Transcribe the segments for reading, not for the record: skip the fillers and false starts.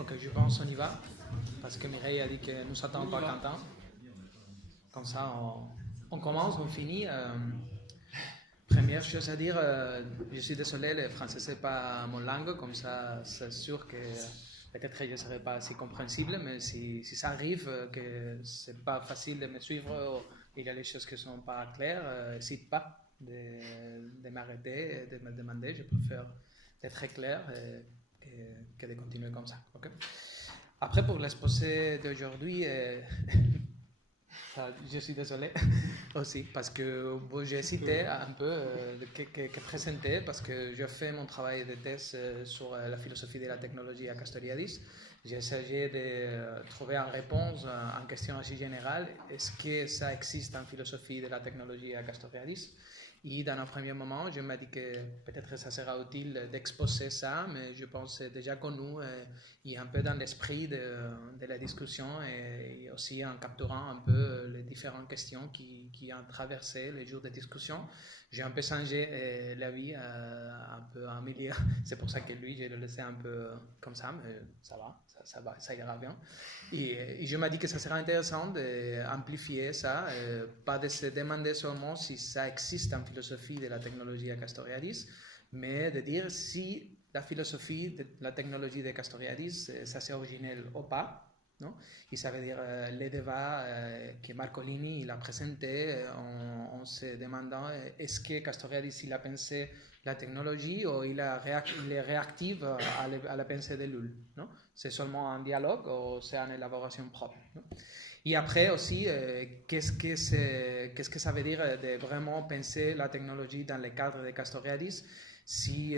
Ok, je pense qu'on y va, parce que Mireille a dit que nous attend pas Quentin. Comme ça, on commence, on finit. Première chose à dire, je suis désolé, le français c'est pas mon langue, comme ça c'est sûr que peut-être je ne serai pas assez compréhensible, mais si ça arrive, que c'est pas facile de me suivre, il y a des choses qui sont pas claires, n'hésite pas de m'arrêter, de me demander, je préfère être très clair que de continuer comme ça. Okay? Après, pour l'exposé d'aujourd'hui, je suis désolé aussi parce que bon, j'ai hésité un peu que présenter parce que je fais mon travail de thèse sur la philosophie de la technologie à Castoriadis. J'ai essayé de trouver une réponse à une question assez générale. Est-ce que ça existe en philosophie de la technologie à Castoriadis? Et dans un premier moment, je me dis que peut-être ça sera utile d'exposer ça, mais je pense déjà connu et un peu dans l'esprit de la discussion et aussi en capturant un peu les différentes questions qui ont traversé les jours de discussion. J'ai un peu changé la vie un peu en milieu. C'est pour ça que lui, je l'ai laissé un peu comme ça, mais ça va, ça ira bien. Et je me dis que ça sera intéressant d'amplifier ça, pas de se demander seulement si ça existe en philosophie de la technologie à Castoriadis, mais de dire si la philosophie de la technologie de Castoriadis, ça c'est originel ou pas. Non? Et ça veut dire les débats que Marcolini il a présenté en se demandant est-ce que Castoriadis il a pensé la technologie ou il est réactif à la pensée de Lull. Non? C'est seulement un dialogue ou c'est une élaboration propre. Non? Et après aussi, qu'est-ce que ça veut dire de vraiment penser la technologie dans le cadre de Castoriadis? Si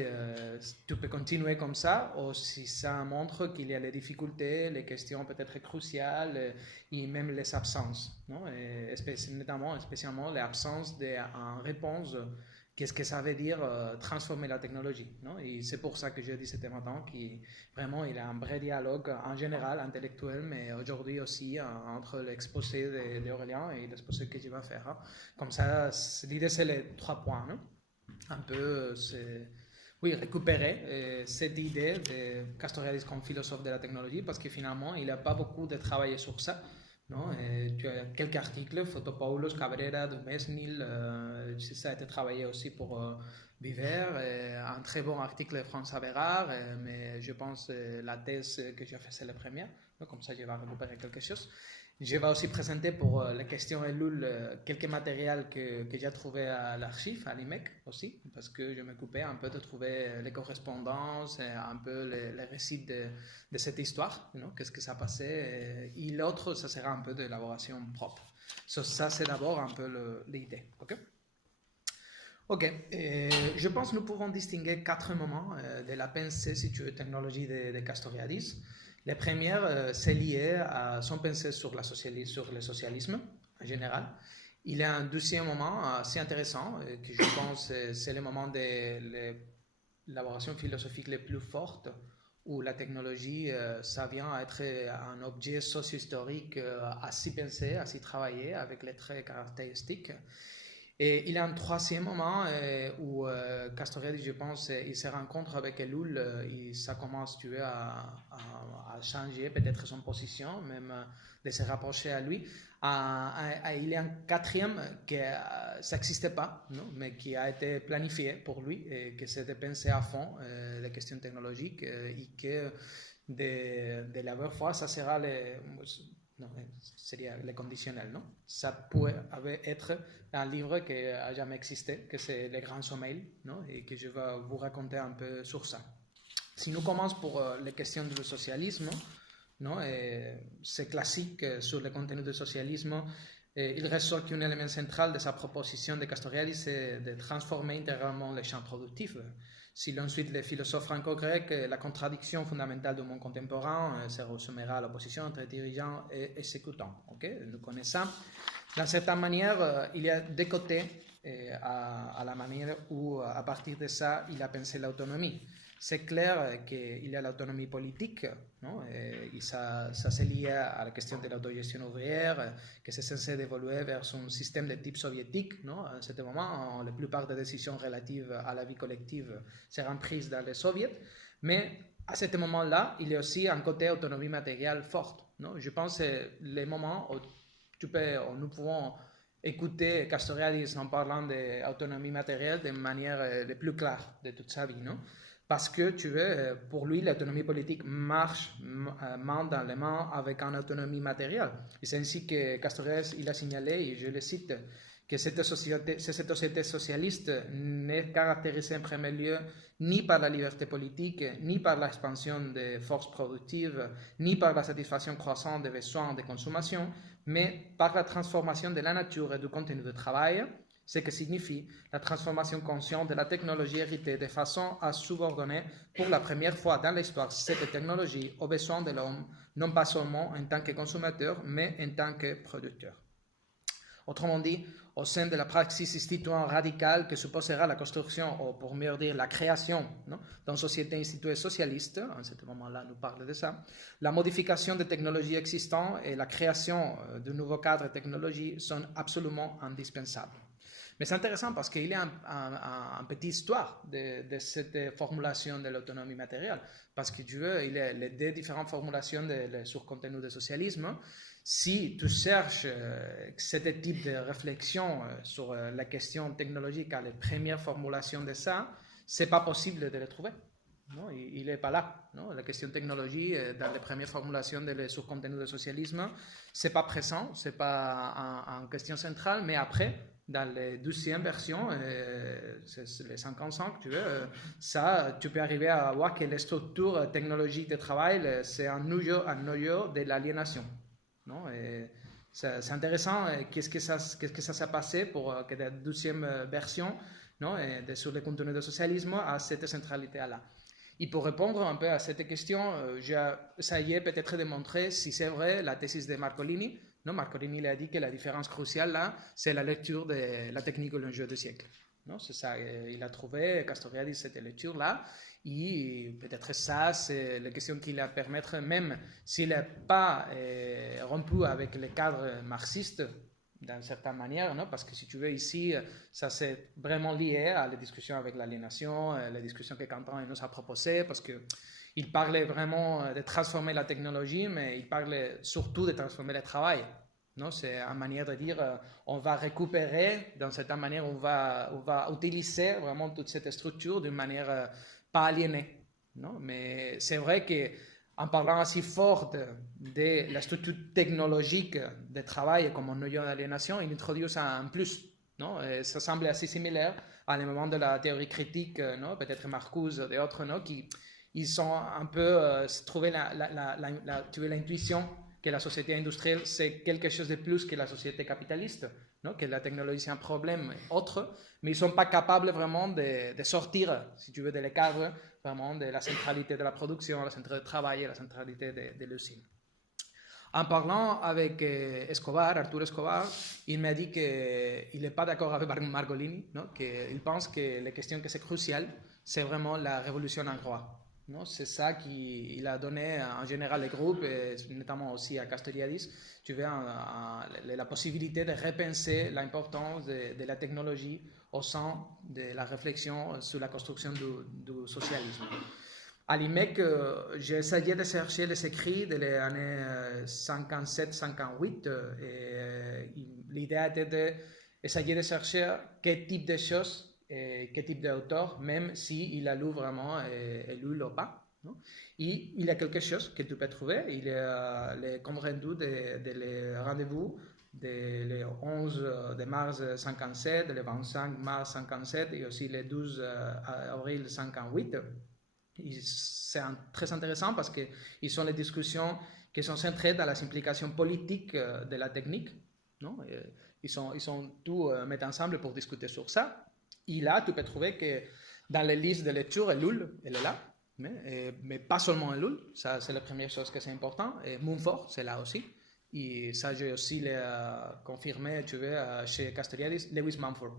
tu peux continuer comme ça ou si ça montre qu'il y a les difficultés, les questions peut-être cruciales et même les absences, non? Et spécialement l'absence d'une réponse. Qu'est-ce que ça veut dire transformer la technologie, non? Et c'est pour ça que je dis ce matin qu'il vraiment il y a un vrai dialogue en général intellectuel, mais aujourd'hui aussi entre l'exposé d'Aurélien et l'exposé que je vais faire. Hein. Comme ça, l'idée c'est les 3 points, non? Un peu, oui, récupérer cette idée de Castoriadis comme philosophe de la technologie, parce que finalement, il n'a pas beaucoup de travail sur ça. Non? Tu as quelques articles, Fotopoulos, Cabrera, Dumesnil, ça a été travaillé aussi pour Viver, un très bon article de François Bérard, mais je pense la thèse que j'ai faite c'est la première, donc comme ça je vais récupérer quelque chose. Je vais aussi présenter pour les questions Elul quelques matériels que j'ai trouvés à l'archive, à l'IMEC aussi, parce que je m'occupais un peu de trouver les correspondances, un peu les récits de cette histoire, qu'est-ce que ça passait. Et l'autre, ça sera un peu de l'élaboration propre. Ça c'est d'abord un peu l'idée. Ok, je pense que nous pouvons distinguer 4 moments de la pensée, si tu veux, technologie de Castoriadis. La première, c'est lié à son pensée sur le socialisme en général. Il y a un deuxième moment assez intéressant, que je pense c'est le moment de l'élaboration philosophique les plus forte, où la technologie, ça vient à être un objet socio-historique assez pensé, assez travaillé, avec les traits caractéristiques. Et il y a un troisième moment où Castoriadis, je pense, il se rencontre avec Ellul et ça commence à changer peut-être son position, même de se rapprocher à lui. Il y a un quatrième qui ça n'existait pas, non? Mais qui a été planifié pour lui et qui s'était pensé à fond les questions technologiques et que de la première fois, ça sera non, sería le conditionnel, non? Ça pourrait être un livre qui n'a jamais existé, que c'est Le Grand Sommeil, non? Et que je vais vous raconter un peu sur ça. Si nous commençons pour les questions du socialisme, non? C'est classique sur le contenu du socialisme. Il ressort qu'un élément central de sa proposition de Castoriadis, c'est de transformer intégralement les champs productifs. Si l'on suit les philosophes franco-grecs, la contradiction fondamentale du monde contemporain se résumera à l'opposition entre dirigeants et exécutants. Okay? Nous connaissons ça. D'une certaine manière, il y a deux côtés à la manière où, à partir de ça, il a pensé l'autonomie. C'est clair qu'il y a l'autonomie politique, non? Et ça c'est lié à la question de l'autogestion ouvrière, que c'est censé évoluer vers un système de type soviétique. Non? À ce moment, la plupart des décisions relatives à la vie collective seront prises dans les soviets, mais à ce moment-là, il y a aussi un côté autonomie matérielle forte. Non? Je pense que c'est les moments où nous pouvons écouter Castoriadis en parlant d'autonomie matérielle de manière la plus claire de toute sa vie. Non? Parce que, pour lui, l'autonomie politique marche main dans les mains avec une autonomie matérielle. Et c'est ainsi que Castoriadis il a signalé, et je le cite, que cette société socialiste n'est caractérisée en premier lieu ni par la liberté politique, ni par l'expansion des forces productives, ni par la satisfaction croissante des besoins de consommation, mais par la transformation de la nature et du contenu de travail, ce qui signifie la transformation consciente de la technologie héritée de façon à subordonner pour la première fois dans l'histoire cette technologie aux besoins de l'homme, non pas seulement en tant que consommateur, mais en tant que producteur. Autrement dit, au sein de la praxis instituant radicale que supposera la construction, ou pour mieux dire la création d'une société instituée socialiste, à ce moment-là nous parle de ça, la modification des technologies existantes et la création de nouveaux cadres de technologie sont absolument indispensables. Mais c'est intéressant parce qu'il y a une petite histoire de cette formulation de l'autonomie matérielle. Parce que tu veux, il y a les deux différentes formulations sur contenu de socialisme. Si tu cherches ce type de réflexion sur la question technologique à la première formulation de ça, c'est pas possible de le trouver. Non, il n'est pas là. Non? La question technologie, dans les premières formulations sur contenu de socialisme, c'est pas présent, c'est pas une question centrale, mais après, dans les 12e versions, les 55, tu peux arriver à voir que les structures technologiques de travail, c'est un noyau de l'aliénation. Non? Et c'est intéressant, qu'est-ce que ça s'est passé pour que la 12e version sur le contenu du socialisme a cette centralité-là. Et pour répondre un peu à cette question, j'essayais peut-être de montrer si c'est vrai la thèse de Marcolini. Non, Marcolini il a dit que la différence cruciale là, c'est la lecture de la technique de l'enjeu du siècle. Non, c'est ça, il a trouvé, Castoriadis, cette lecture-là, et peut-être ça, c'est la question qui la permettre, même s'il n'est pas rompu avec le cadre marxiste, d'une certaine manière, non? Parce que si tu veux, ici, ça c'est vraiment lié à la discussion avec l'aliénation, la discussion que Quentin nous a proposée, parce qu'il parlait vraiment de transformer la technologie, mais il parlait surtout de transformer le travail. Non? C'est une manière de dire, on va récupérer, dans cette manière, on va utiliser vraiment toute cette structure d'une manière pas aliénée. Non? Mais c'est vrai que en parlant assez fort de la structure technologique de travail comme un noyau d'aliénation, il introduit un plus. Non? Et ça semble assez similaire à l'élément de la théorie critique, peut-être Marcuse et d'autres, qui ils sont un peu trouvé l'intuition que la société industrielle c'est quelque chose de plus que la société capitaliste, que la technologie c'est un problème autre, mais ils ne sont pas capables vraiment de sortir, si tu veux, de l'écart vraiment de la centralité de la production, la centralité du travail et la centralité de l'usine. En parlant avec Arturo Escobar, il m'a dit qu'il n'est pas d'accord avec Marcolini, qu'il pense que la question que c'est cruciale, c'est vraiment la révolution en droit. Non, c'est ça qu'il a donné en général au groupe, et notamment aussi à Castoriadis, tu vois, la possibilité de repenser l'importance de la technologie au sein de la réflexion sur la construction du socialisme. À l'IMEC, j'ai essayé de chercher les écrits des années 57-58 et l'idée était d'essayer de chercher quel type de choses quel type d'auteur, même s'il a lu vraiment et lu ou pas. Non? Et il y a quelque chose que tu peux trouver. Il y a les comptes rendus des rendez-vous le 11 de mars 57, le 25 mars 57 et aussi le 12 avril 58. C'est très intéressant parce qu'ils sont les discussions qui sont centrées dans la simplification politique de la technique. Non? Ils sont tous mis ensemble pour discuter sur ça. Et là, tu peux trouver que dans les listes de lecture, Ellul, elle est là, mais pas seulement Ellul, ça c'est la première chose que c'est important, et Mumford, c'est là aussi, et ça j'ai aussi confirmé, tu vois, chez Castoriadis, Lewis Mumford.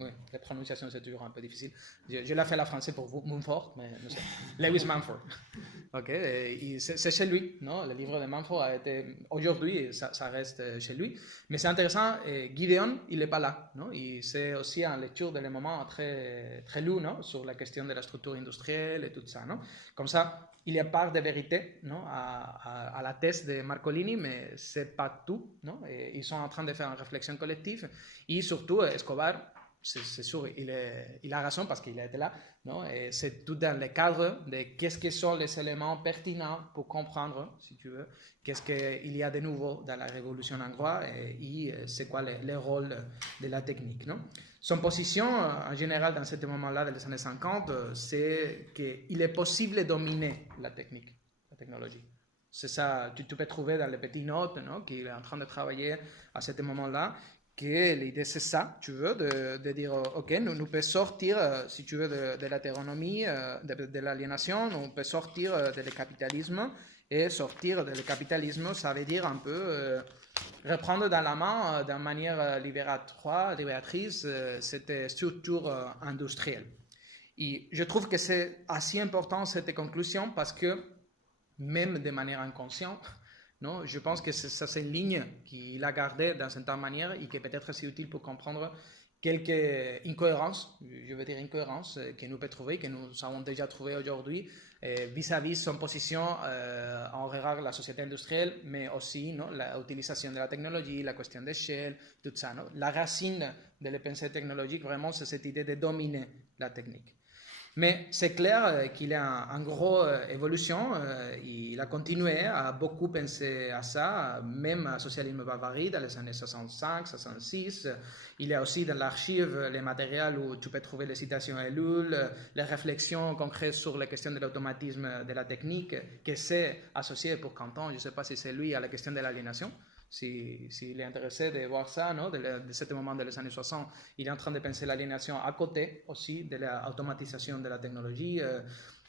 Oui, la prononciation, c'est toujours un peu difficile. Je l'ai fait la français pour vous, Mumford, mais non sais. Lewis Mumford. Ok, c'est chez lui, non? Le livre de Mumford a été, aujourd'hui, ça reste chez lui. Mais c'est intéressant, Gideon, il n'est pas là, non? C'est aussi en lecture d'éléments très, très lourds, non? Sur la question de la structure industrielle et tout ça, non? Comme ça, il y a part de vérité, non? À la thèse de Marcolini, mais c'est pas tout, non? Et ils sont en train de faire une réflexion collective. Et surtout, Escobar, c'est sûr, il a raison parce qu'il a été là, non? Et c'est tout dans le cadre de qu'est-ce que sont les éléments pertinents pour comprendre, si tu veux, qu'est-ce qu'il y a de nouveau dans la révolution hongroise et c'est quoi le rôle de la technique, non? Son position, en général, dans ce moment-là, dans les années 50, c'est qu'il est possible de dominer la technique, la technologie. C'est ça, tu peux trouver dans les petites notes, non? Qu'il est en train de travailler à ce moment-là. Que l'idée c'est ça, tu veux, de dire, ok, nous pouvons sortir, si tu veux, de l'hétéronomie, de l'aliénation, on peut sortir du capitalisme, et sortir du capitalisme, ça veut dire un peu reprendre dans la main, d'une manière libératrice, cette structure industrielle. Et je trouve que c'est assez important cette conclusion parce que, même de manière inconsciente, non, je pense que ça, c'est une ligne qu'il a gardée d'une certaine manière et qui est peut-être assez utile pour comprendre quelques incohérences, je veux dire incohérences, que nous pouvons trouver, que nous avons déjà trouvées aujourd'hui, vis-à-vis son position en regard de la société industrielle, mais aussi l'utilisation de la technologie, la question d'échelle, tout ça. Non? La racine de la pensée technologique, vraiment, c'est cette idée de dominer la technique. Mais c'est clair qu'il a une grosse évolution. Il a continué à beaucoup penser à ça, même au socialisme bavarie dans les années 65, 66. Il y a aussi dans l'archive les matériels où tu peux trouver les citations Ellul, les réflexions concrètes sur la question de l'automatisme de la technique, que c'est associé pour Canton, je ne sais pas si c'est lui, à la question de l'aliénation. S'il est intéressé de voir ça, non, de ce moment des années 60, il est en train de penser l'aliénation à côté aussi de l'automatisation de la technologie.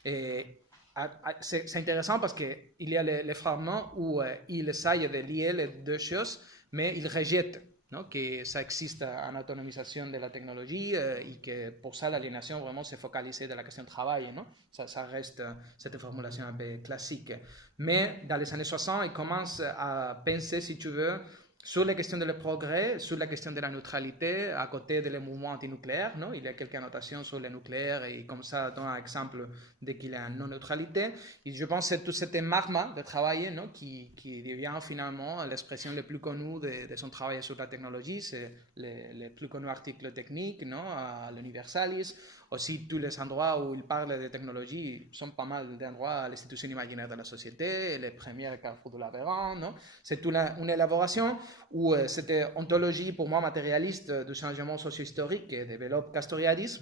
C'est intéressant parce qu'il y a les fragments où il essaye de lier les deux choses, mais il rejette, non, que ça existe en autonomisation de la technologie et que pour ça l'aliénation vraiment s'est focalisée dans la question du travail, non? Ça reste cette formulation un peu classique. Mais dans les années 60, il commence à penser, si tu veux, sur les questions de progrès, sur la question de la neutralité, à côté des mouvements antinucléaires, non? Il y a quelques annotations sur le nucléaire et comme ça, donne un exemple de qu'il y a une non-neutralité. Et je pense que c'est tout cet marma de travailler, non? Qui devient finalement l'expression la plus connue de son travail sur la technologie. C'est les plus connus articles techniques, non? À l'Universalis. Aussi, tous les endroits où il parle de technologie sont pas mal d'endroits à l'institution imaginaire de la société, les premiers carrefours de l'Aveyron, non? C'est toute une élaboration où cette ontologie, pour moi, matérialiste du changement socio-historique que développe Castoriadis,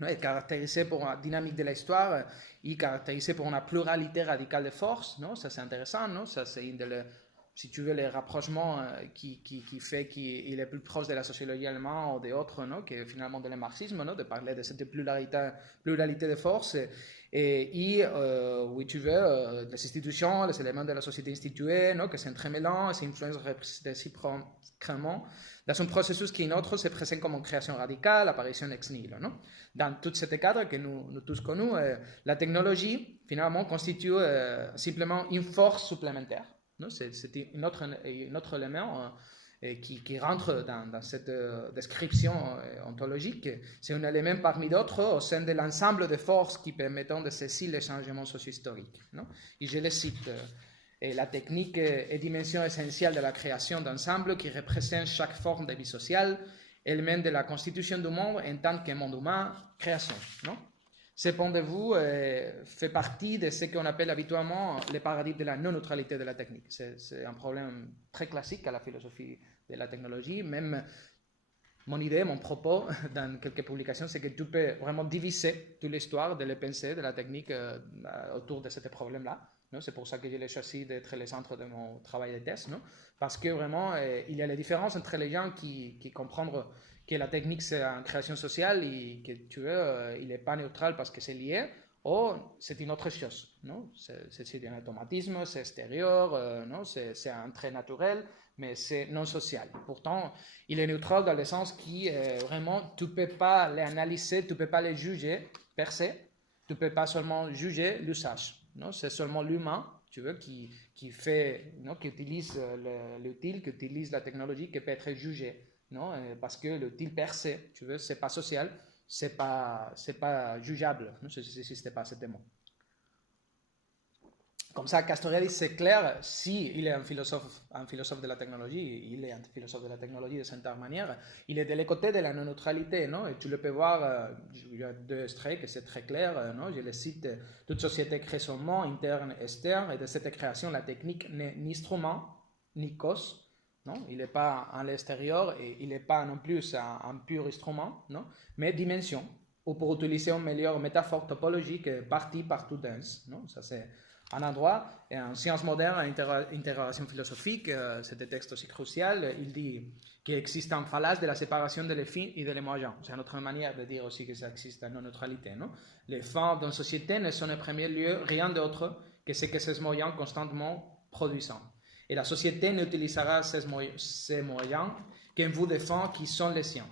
non, est caractérisée par une dynamique de l'histoire et caractérisée par une pluralité radicale de forces, non? Ça, c'est intéressant, non? Ça, c'est une de si tu veux, les rapprochements qui fait qu'il est plus proche de la sociologie allemande ou d'autres, non, que finalement de le marxisme, non, de parler de cette pluralité de forces. Oui, tu veux, les institutions, les éléments de la société instituée, non, que s'entremêlent, s'influencent réciproquement dans un processus qui est autre se présente comme une création radicale, apparition ex nihilo, non? Dans tout ce cadre que nous tous connaissons, la technologie, finalement, constitue simplement une force supplémentaire. C'est un autre élément qui rentre dans cette description ontologique. C'est un élément parmi d'autres au sein de l'ensemble des forces qui permettent de saisir les changements socio-historiques. Et je le cite. La technique est dimension essentielle de la création d'ensemble qui représente chaque forme de vie sociale, élément de la constitution du monde en tant que monde humain, création. Non? Ce point de vue fait partie de ce qu'on appelle habituellement le paradigme de la non-neutralité de la technique. C'est un problème très classique à la philosophie de la technologie. Même mon idée, mon propos dans quelques publications, c'est que tu peux vraiment diviser toute l'histoire de la pensée de la technique autour de ce problème-là. C'est pour ça que je l'ai choisi d'être le centre de mon travail de thèse. Non? Parce que vraiment, il y a la différence entre les gens qui comprennent que la technique c'est une création sociale et que tu veux, il n'est pas neutral parce que c'est lié, ou c'est une autre chose, non? C'est un automatisme, c'est extérieur, non? C'est un trait naturel, mais c'est non social. Pourtant, il est neutral dans le sens qui, vraiment, tu ne peux pas l'analyser, tu ne peux pas le juger per se, tu ne peux pas seulement juger l'usage, non? C'est seulement l'humain, tu veux, qui fait, non? Qui utilise l'utile, qui utilise la technologie, qui peut être jugé, non? Parce que l'utile per se, tu veux, c'est pas social, c'est pas jugeable, non? Si n'existe pas ce mot. Comme ça, Castoriadis, c'est clair, si il est un philosophe de la technologie, il est un philosophe de la technologie de certaine manière, il est de le côté de la non-neutralité, non? Et tu le peux voir, il y a 2 extraits que c'est très clair, non? Je les cite, toute société crée son monde, interne, externe, et de cette création, la technique n'est ni instrument, ni cause, non? Il n'est pas à l'extérieur et il n'est pas non plus un pur instrument, non? Mais dimension, ou pour utiliser une meilleure métaphore topologique, partie partout dense, non? Ça c'est un endroit, et en sciences modernes, intégration philosophique, c'est un texte aussi crucial, il dit qu'il existe une fallace de la séparation des fins et des moyens. C'est une autre manière de dire aussi que ça existe la non-neutralité, non? Les fins d'une société ne sont en premier lieu rien d'autre que ce que ces moyens constamment produisent. Et la société n'utilisera ces moyens qu'en vue des fins qui sont les siens.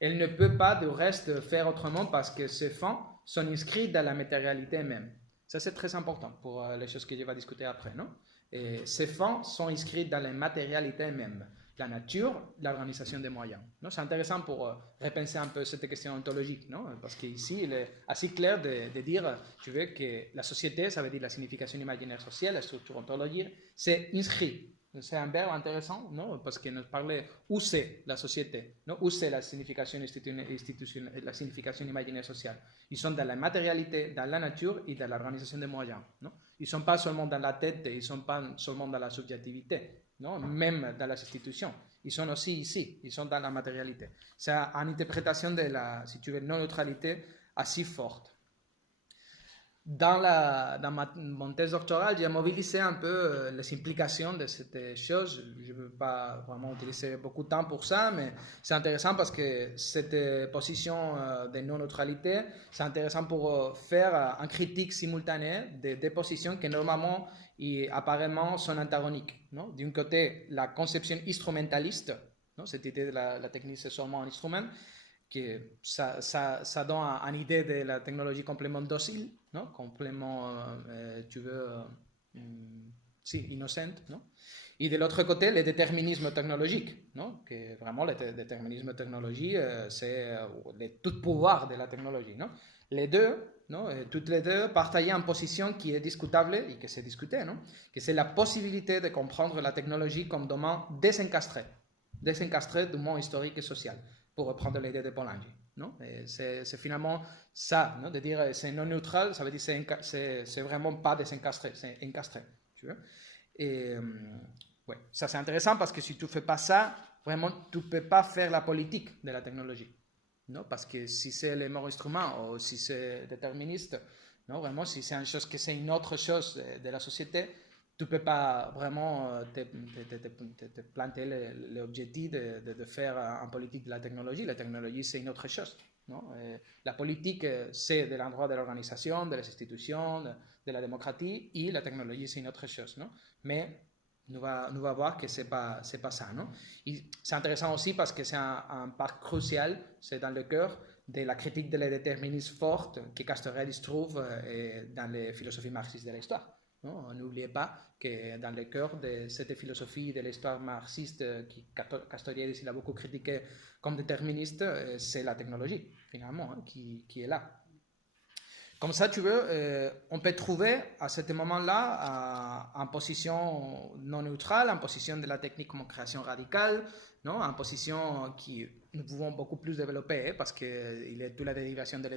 Elle ne peut pas de reste faire autrement parce que ces fins sont inscrites dans la matérialité même. Ça, c'est très important pour les choses que je vais discuter après, non? Et ces fins sont inscrites dans la matérialité même, la nature, l'organisation des moyens. Non? C'est intéressant pour repenser un peu cette question ontologique, non? Parce qu'ici, il est assez clair de dire, tu veux, que la société, ça veut dire la signification imaginaire sociale, la structure ontologique, c'est inscrit. C'est un verbe intéressant, non? Parce qu'il nous parlait où c'est la société, non? Où c'est la signification institutionnelle, la signification imaginaire sociale. Ils sont dans la matérialité, dans la nature et dans l'organisation des moyens, non? Ils ne sont pas seulement dans la tête, ils ne sont pas seulement dans la subjectivité, non? Même dans les institutions. Ils sont aussi ici, ils sont dans la matérialité. C'est une interprétation de la, si tu veux, non-neutralité assez forte. Dans mon thèse doctorale, j'ai mobilisé un peu les implications de cette chose. Je ne veux pas vraiment utiliser beaucoup de temps pour ça, mais c'est intéressant parce que cette position de non-neutralité, c'est intéressant pour faire une critique simultanée des positions qui normalement et apparemment sont antagoniques. D'un côté, la conception instrumentaliste, non? Cette idée de la technique, c'est seulement un instrument, que ça donne une idée de la technologie complètement docile, non? Complètement, tu veux, innocente, non? Et de l'autre côté, le déterminisme technologique, non? Que vraiment, le déterminisme technologique, c'est le tout pouvoir de la technologie, non? Les deux, non? Toutes les deux partagent une position qui est discutable et que c'est discuté, non? Que c'est la possibilité de comprendre la technologie comme domaine désencastré du monde historique et social, pour reprendre l'idée de Polanyi. Non? C'est finalement ça, non? De dire c'est non neutral, ça veut dire c'est vraiment pas désencastré, c'est encastré. Tu vois? Et ouais, ça c'est intéressant parce que si tu ne fais pas ça, vraiment tu ne peux pas faire la politique de la technologie. Non? Parce que si c'est le mort instrument ou si c'est déterministe, non? Vraiment, si c'est une chose que c'est une autre chose de la société, tu ne peux pas vraiment te planter l'objectif de faire en politique de la technologie. La technologie, c'est une autre chose. Non? La politique, c'est de l'endroit de l'organisation, de les institutions, de la démocratie, et la technologie, c'est une autre chose. Non? Mais nous va voir que ce n'est pas ça. Non? C'est intéressant aussi parce que c'est un part crucial, c'est dans le cœur de la critique de la déterminisme forte que Castoriadis trouve dans les philosophies marxistes de l'histoire. N'oubliez pas que dans le cœur de cette philosophie de l'histoire marxiste que Castoriadis il a beaucoup critiqué comme déterministe, c'est la technologie, finalement, qui est là. Comme ça, tu veux, on peut trouver à ce moment-là en position non neutrale, en position de la technique comme création radicale, non? En position qui nous pouvons beaucoup plus développer parce qu'il y a toute la dérivation de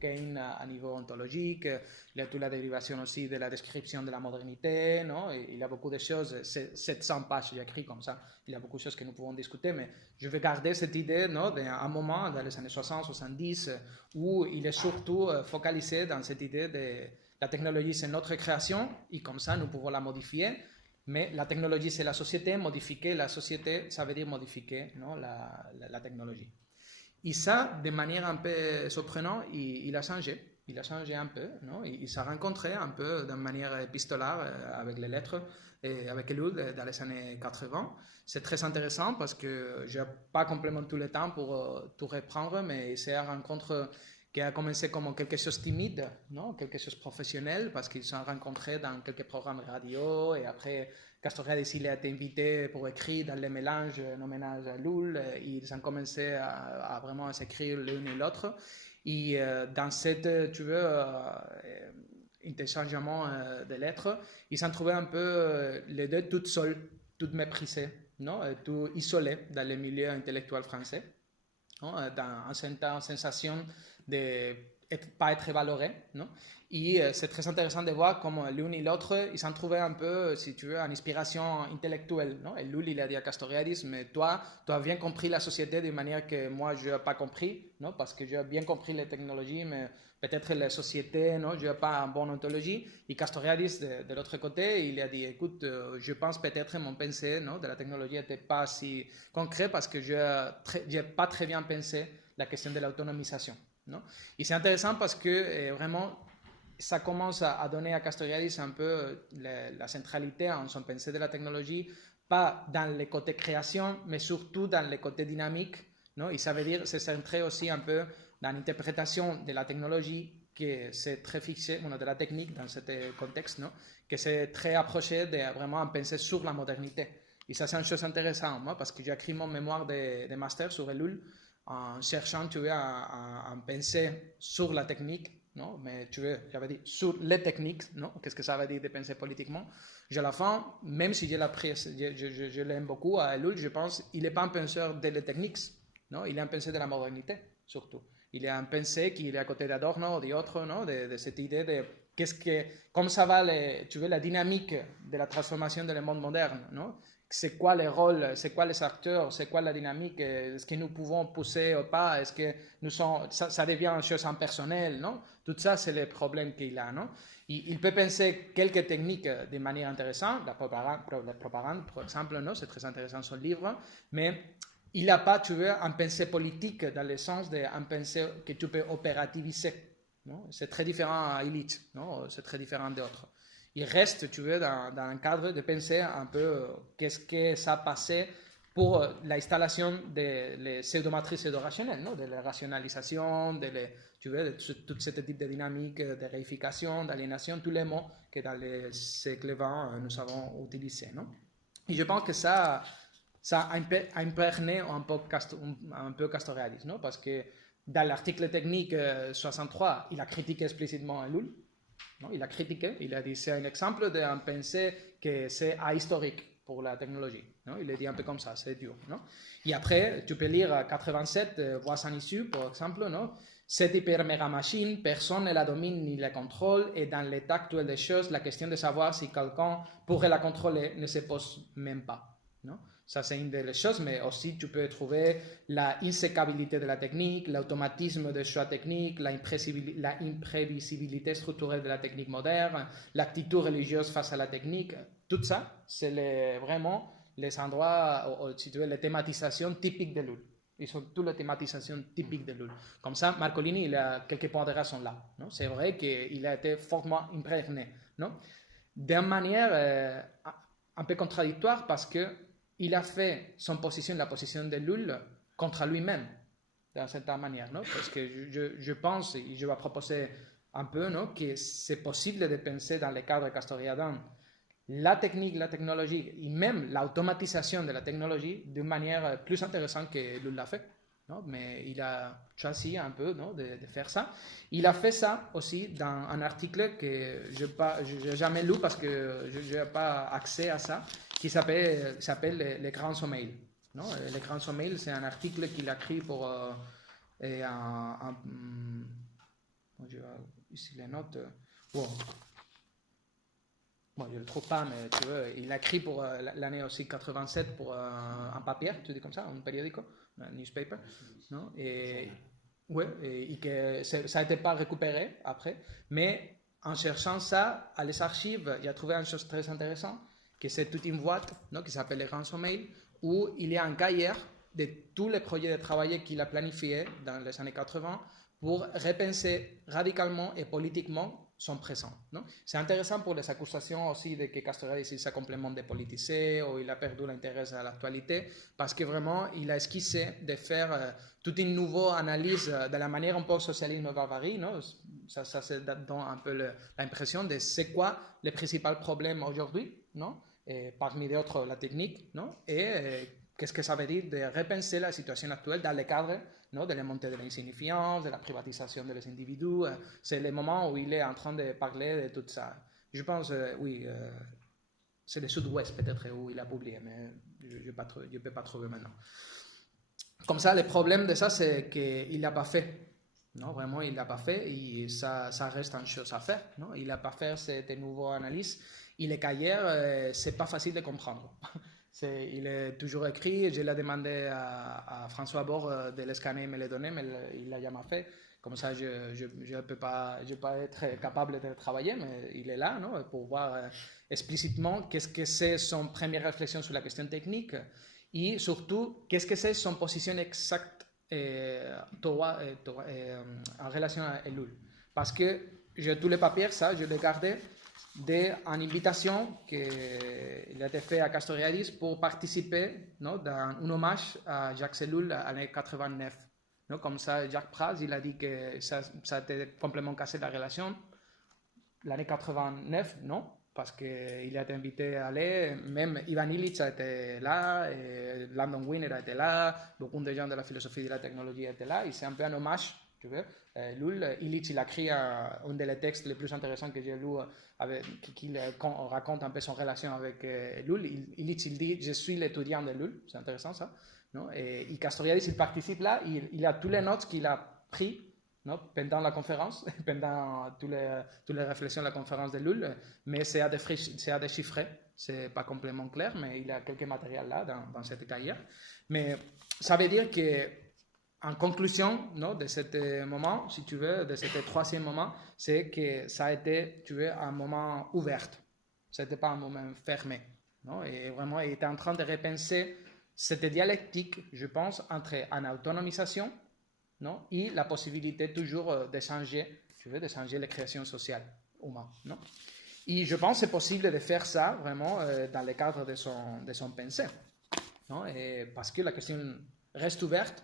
Keynes à niveau ontologique, il y a toute la dérivation aussi de la description de la modernité, non? Et il y a beaucoup de choses, c'est 700 pages écrites comme ça, il y a beaucoup de choses que nous pouvons discuter, mais je vais garder cette idée, non? D'un moment dans les années 60-70 où il est surtout focalisé dans cette idée de la technologie c'est notre création et comme ça nous pouvons la modifier. Mais la technologie, c'est la société. Modifier la société, ça veut dire modifier, non, la technologie. Et ça, de manière un peu surprenante, il a changé. il a changé un peu, non? Il s'est rencontré un peu d'une manière épistolaire avec les lettres et avec Ellul dans les années 80. C'est très intéressant parce que je n'ai pas complètement tout le temps pour tout reprendre, mais c'est une rencontre qui a commencé comme quelque chose de timide, non? Quelque chose de professionnel, parce qu'ils se sont rencontrés dans quelques programmes de radio, et après, Castoriadis il a été invité pour écrire dans les mélanges, en hommage à Ellul, ils ont commencé à vraiment s'écrire l'un et l'autre. Et dans cette, tu veux, interchangement de lettres, ils s'en trouvaient un peu les deux toutes seuls, toutes méprisées, non? Tout isolés dans le milieu intellectuel français, non? Dans une sensation de pas être valoré, non? Et c'est très intéressant de voir comment l'un et l'autre, ils s'en trouvaient un peu, si tu veux, en inspiration intellectuelle, non? Et Ellul, il a dit à Castoriadis, mais toi, tu as bien compris la société d'une manière que moi, je n'ai pas compris, non? Parce que j'ai bien compris les technologies, mais peut-être la société, non? Je n'ai pas une bonne ontologie. Et Castoriadis, de l'autre côté, il a dit, écoute, je pense peut-être mon pensée, non? De la technologie n'était pas si concret parce que je n'ai pas très bien pensé la question de l'autonomisation. Non? Et c'est intéressant parce que vraiment, ça commence à donner à Castoriadis un peu la centralité en son pensée de la technologie, pas dans le côté création, mais surtout dans le côté dynamique. Non? Et ça veut dire se centrer aussi un peu dans l'interprétation de la technologie, que c'est très fixé, de la technique dans ce contexte, non? Que c'est très approché de vraiment penser sur la modernité. Et ça, c'est une chose intéressante, moi, parce que j'ai écrit mon mémoire de master sur Ellul, en cherchant, tu veux, à penser sur la technique, non? Mais tu veux, j'avais dit sur les techniques, non? Qu'est-ce que ça veut dire de penser politiquement? À la fin, même si je l'aime beaucoup à Ellul, je pense qu'il n'est pas un penseur de les techniques, non? Il est un penseur de la modernité, surtout. Il est un penseur qui est à côté d'Adorno ou d'autres, non? De cette idée de comme ça va, tu veux, la dynamique de la transformation de le monde moderne, non? C'est quoi les rôles, c'est quoi les acteurs, c'est quoi la dynamique, est-ce que nous pouvons pousser ou pas, est-ce que ça devient une chose impersonnelle, non? Tout ça, c'est les problèmes qu'il a, non? Il peut penser quelques techniques de manière intéressante, la propagande par exemple, non? C'est très intéressant son livre, mais il n'a pas, tu veux, un pensée politique dans le sens d'un pensée que tu peux opérativiser, non? C'est très différent à Illich, non? C'est très différent d'autres. Il reste, tu veux, dans un cadre de penser un peu qu'est-ce que ça a passé pour l'installation des pseudomatrices pseudo-rationnelles, non? De la rationalisation, tu veux, de tout ce type de dynamique, de réification, d'aliénation, tous les mots que dans les siècles 20 nous avons utilisés, non? Et je pense que ça a imprégné un peu Castoriadis, non? Parce que dans l'article technique 63, il a critiqué explicitement Ellul. Non, il a critiqué, il a dit c'est un exemple d'un pensée que c'est ahistorique pour la technologie. Non? Il a dit un peu comme ça, c'est dur. Non? Et après, tu peux lire 87, Voix sans issue, par exemple. Non? Cette hyper-méga machine, personne ne la domine ni la contrôle, et dans l'état actuel des choses, la question de savoir si quelqu'un pourrait la contrôler ne se pose même pas. Non? Ça, c'est une des choses, mais aussi tu peux trouver la insécabilité de la technique, l'automatisme de choix technique, la imprévisibilité structurelle de la technique moderne, l'attitude religieuse face à la technique. Tout ça, c'est vraiment les endroits, si tu veux, les thématisations typiques de Ellul. Ils sont toutes les thématisations typiques de Ellul. Comme ça, Marcolini, il a quelques points de raison là. Non? C'est vrai qu'il a été fortement imprégné. D'une manière un peu contradictoire parce que il a fait son position, la position de Ellul, contre lui-même, d'une certaine manière, non? Parce que je pense, et je vais proposer un peu, non, que c'est possible de penser dans le cadre castoriadien la technique, la technologie, et même l'automatisation de la technologie d'une manière plus intéressante que Ellul l'a fait. Non? Mais il a choisi un peu, non, de faire ça. Il a fait ça aussi dans un article que je n'ai jamais lu parce que je n'ai pas accès à ça, qui s'appelle Les Grands Sommeils. Non? Les Grands Sommeils, c'est un article qu'il a écrit pour je vais ici les notes. Wow. Bon, je ne le trouve pas, mais tu vois, il a écrit pour l'année aussi 87 pour un papier, tu dis comme ça, un périodico, un newspaper, non? Et que ça n'a été pas récupéré après, mais en cherchant ça à les archives, il a trouvé une chose très intéressante, que c'est toute une boîte, non, qui s'appelle les Ransommail, où il y a un cahier de tous les projets de travail qu'il a planifiés dans les années 80 pour repenser radicalement et politiquement son présent. C'est intéressant pour les accusations aussi de que Castoriadis s'est complètement dépolitisé ou il a perdu l'intérêt à l'actualité, parce que vraiment, il a esquissé de faire toute une nouvelle analyse de la manière un peu socialisme barbarie. Ça donne un peu l'impression de c'est quoi les principaux problèmes aujourd'hui, et parmi d'autres la technique, et qu'est-ce que ça veut dire de repenser la situation actuelle dans le cadre de la montée de l'insignifiance, de la privatisation des individus. C'est le moment où il est en train de parler de tout ça. Je pense, oui, c'est le Sud-Ouest peut-être où il a publié, mais je ne peux pas trouver maintenant. Comme ça, le problème de ça, c'est qu'il n'a pas fait. Vraiment, il ne l'a pas fait et ça reste une chose à faire. Il n'a pas fait cette nouvelle analyse. Et les cahiers, ce n'est pas facile de comprendre. Il est toujours écrit. Je l'ai demandé à François Bord de le scanner et me le donner, mais il ne l'a jamais fait. Comme ça, je ne peux pas être capable de travailler, mais il est là pour voir explicitement qu'est-ce que c'est son première réflexion sur la question technique et surtout qu'est-ce que c'est son position exacte en relation à Ellul. Parce que j'ai tous les papiers, ça, je l'ai gardé d'une invitation qui a été faite à Castoriadis pour participer dans un hommage à Jacques Ellul en l'année 89. Comme ça, Jacques Praz, il a dit que ça a été complètement cassé la relation. L'année 89, non, parce qu'il a été invité à aller. Même Ivan Illich a été là, et Landon Wiener a été là, beaucoup de gens de la philosophie de la technologie étaient là. Et c'est un peu un hommage, tu vois. Illich, il a écrit un des textes les plus intéressants que j'ai lu, qui raconte un peu son relation avec Ellul. Illich, il dit « Je suis l'étudiant de Ellul », c'est intéressant ça. Et Castoriadis, il participe là, il a tous les notes qu'il a pris pendant la conférence, pendant toutes les réflexions de la conférence de Ellul, mais c'est à déchiffrer, c'est pas complètement clair, mais il y a quelques matériels là dans cette cahier. Mais ça veut dire que, en conclusion de ce moment, si tu veux, de ce troisième moment, c'est que ça a été, tu veux, un moment ouvert, ça n'était pas un moment fermé. Et vraiment, il était en train de repenser cette dialectique, je pense, entre une autonomisation et la possibilité toujours de changer, de changer les créations sociales humaines. Et je pense que c'est possible de faire ça vraiment dans le cadre de son pensée. Et parce que la question reste ouverte,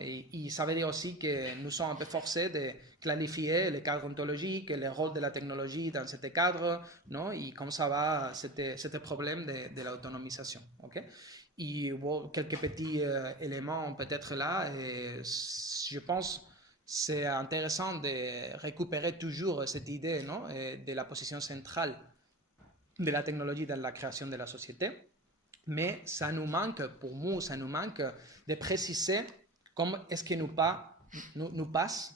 et ça veut dire aussi que nous sommes un peu forcés de clarifier le cadre ontologique, le rôle de la technologie dans ce cadre, et comme ça va, c'était problème de l'autonomisation. Et quelques petits éléments peut-être là, et je pense c'est intéressant de récupérer toujours cette idée de la position centrale de la technologie dans la création de la société, mais ça nous manque, pour nous, ça nous manque de préciser comment est-ce que nous passe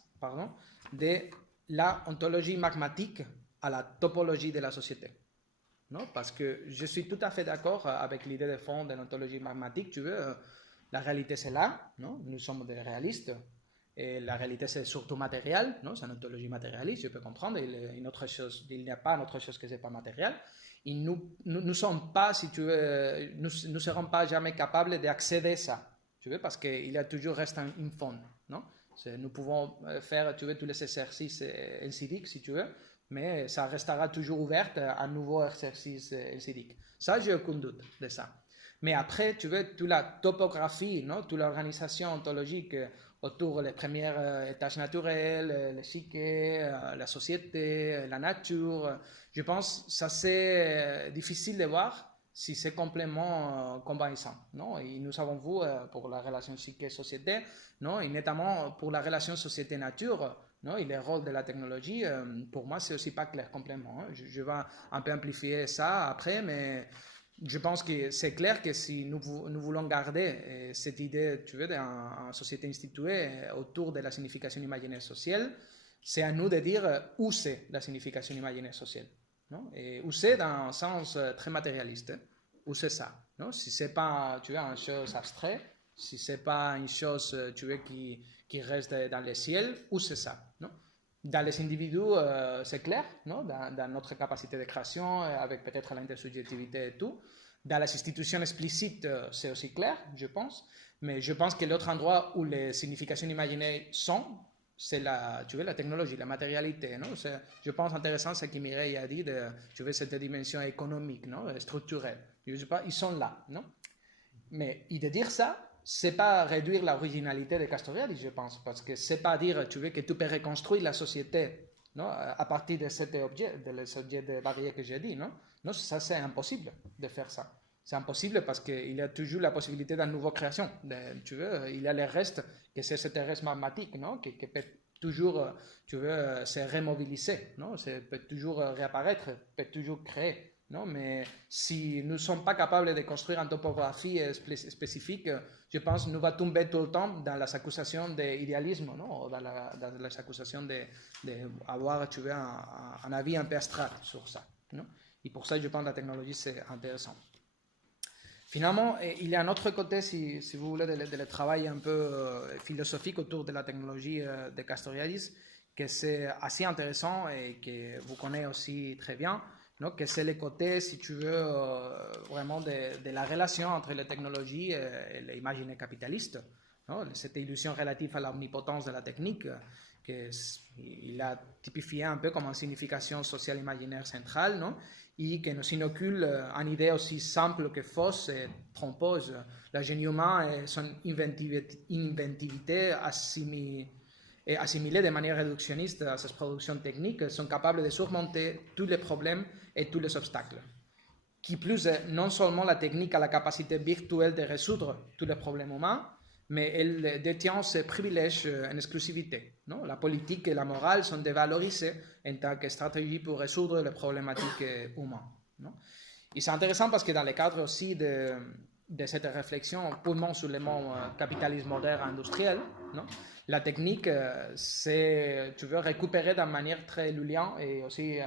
de la ontologie magmatique à la topologie de la société. Parce que je suis tout à fait d'accord avec l'idée de fond de l'ontologie magmatique. Tu veux, la réalité c'est là, nous sommes des réalistes, et la réalité c'est surtout matériel, c'est une ontologie matérialiste, je peux comprendre, il n'y a pas une autre chose que c'est pas matériel. Et nous sommes pas, si tu veux, nous serons pas jamais capables d'accéder à ça, tu veux, parce qu'il y a toujours reste un fond, Nous pouvons faire, tu veux, tous les exercices civiques, si tu veux, mais ça restera toujours ouvert à un nouveau exercice civique. Ça, j'ai aucun doute de ça. Mais après, tu veux, toute la topographie, toute l'organisation ontologique autour des premiers étages naturels, les psychés, la société, la nature, je pense que ça c'est difficile de voir si c'est complètement convaincant. Et nous avons vu pour la relation psyché-société, et notamment pour la relation société-nature, et le rôle de la technologie, pour moi, c'est aussi pas clair complètement. Je vais un peu amplifier ça après, mais je pense que c'est clair que si nous voulons garder cette idée, tu veux, d'une société instituée autour de la signification imaginaire sociale, c'est à nous de dire où c'est la signification imaginaire sociale. Et où c'est dans un sens très matérialiste, où c'est ça. Si c'est pas, tu vois, une chose abstraite, si c'est pas une chose, tu vois, qui reste dans le ciel, où c'est ça. Dans les individus, c'est clair, dans notre capacité de création, avec peut-être l'intersubjectivité et tout. Dans les institutions explicites, c'est aussi clair, je pense. Mais je pense que l'autre endroit où les significations imaginaires sont, c'est la technologie, la matérialité. Non? Je pense intéressant ce que Mireille a dit de cette dimension économique, non? Structurelle. Je sais pas, ils sont là. Non? Mais de dire ça, c'est pas réduire l'originalité de Castoriadis, je pense, parce que c'est pas dire que tu peux reconstruire la société, non, à partir de cet objet, de variés que j'ai dit, non? Non, ça c'est impossible de faire ça. C'est impossible parce qu'il y a toujours la possibilité d'une nouvelle création. Il y a le reste, que c'est cet reste magmatique, non? Qui peut toujours, se remobiliser, non? Peut toujours réapparaître, peut toujours créer. Non, mais si nous ne sommes pas capables de construire une topographie spécifique, je pense que nous allons tomber tout le temps dans les accusations d'idéalisme, non? Dans les accusations d'avoir un avis un peu abstrait sur ça. Non? Et pour ça, je pense que la technologie, c'est intéressant. Finalement, il y a un autre côté, si vous voulez, de travail un peu philosophique autour de la technologie de Castoriadis, que c'est assez intéressant et que vous connaissez aussi très bien. Non, que c'est le côté, si tu veux, vraiment de la relation entre les technologies et l'imaginaire capitaliste. Non? Cette illusion relative à l'omnipotence de la technique, qu'il a typifié un peu comme une signification sociale imaginaire centrale, non? Et qui nous inocule une idée aussi simple que fausse et trompeuse. Le génie humain et son inventivité et assimilés de manière réductionniste à ces productions techniques, sont capables de surmonter tous les problèmes et tous les obstacles. Qui plus est, non seulement la technique a la capacité virtuelle de résoudre tous les problèmes humains, mais elle détient ses privilèges en exclusivité. Non? La politique et la morale sont dévalorisées en tant que stratégie pour résoudre les problématiques humaines. Non? Et c'est intéressant parce que dans le cadre aussi de cette réflexion purement sur le monde capitalisme moderne industriel, non? La technique, c'est, récupérer d'une manière très lulienne et aussi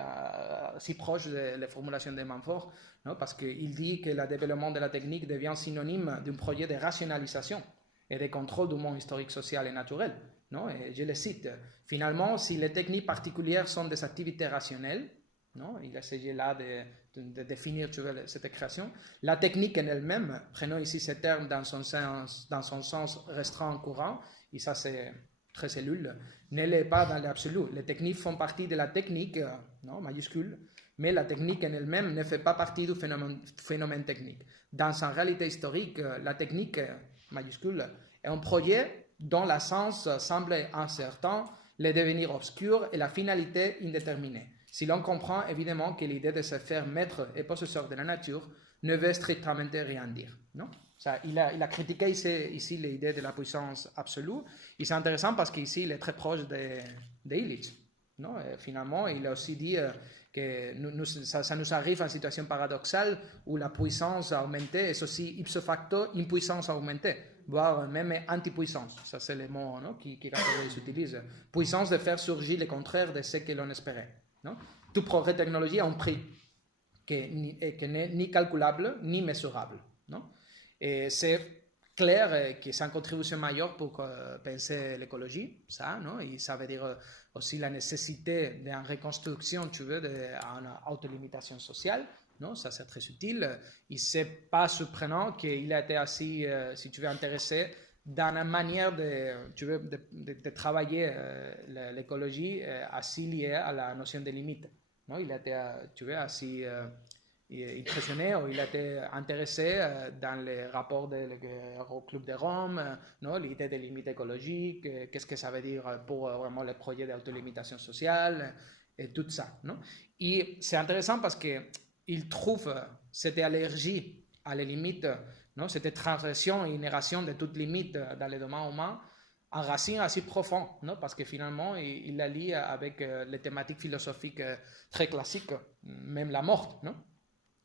si proche de la formulation de Manfort, non? Parce qu'il dit que le développement de la technique devient synonyme d'un projet de rationalisation et de contrôle du monde historique, social et naturel. Non? Et je le cite, finalement, si les techniques particulières sont des activités rationnelles, non? Il a essayé là de définir cette création. La technique en elle-même, prenons ici ce terme dans son sens restreint courant, et ça c'est très cellule, ne l'est pas dans l'absolu. Les techniques font partie de la technique, non, majuscule, mais la technique en elle-même ne fait pas partie du phénomène technique. Dans sa réalité historique, la technique, majuscule, est un projet dont l'essence semble incertain, le devenir obscur et la finalité indéterminée. Si l'on comprend évidemment que l'idée de se faire maître et possesseur de la nature ne veut strictement rien dire. Non? Ça, il a critiqué ici l'idée de la puissance absolue. Et c'est intéressant parce qu'ici, il est très proche de Illich. Non? Et finalement, il a aussi dit que ça nous arrive en situation paradoxale où la puissance augmentée est aussi ipso facto une puissance augmentée, voire même anti-puissance. Ça, c'est le mot, non? qui s'utilise. Puissance de faire surgir le contraire de ce que l'on espérait. Non? Tout progrès technologique a un prix qui n'est ni calculable ni mesurable. Non? Et c'est clair que c'est une contribution majeure pour penser l'écologie, ça, non? Et ça veut dire aussi la nécessité d'une reconstruction, d'une autolimitation sociale, non? Ça c'est très utile. Et c'est pas surprenant qu'il a été assez, si tu veux, intéressé dans la manière de travailler l'écologie assez liée à la notion de limite. Non? Il a été, assez impressionné ou il a été intéressé dans les rapports au Club de Rome, non? L'idée de limite écologique, qu'est-ce que ça veut dire pour vraiment les projets d'autolimitation sociale et tout ça. Non? Et c'est intéressant parce qu'il trouve cette allergie à les limites, non? Cette transgression et ignoration de toute limite dans le domaine humain, en racine assez profond, non? Parce que finalement, il la lie avec les thématiques philosophiques très classiques, même la mort. Non?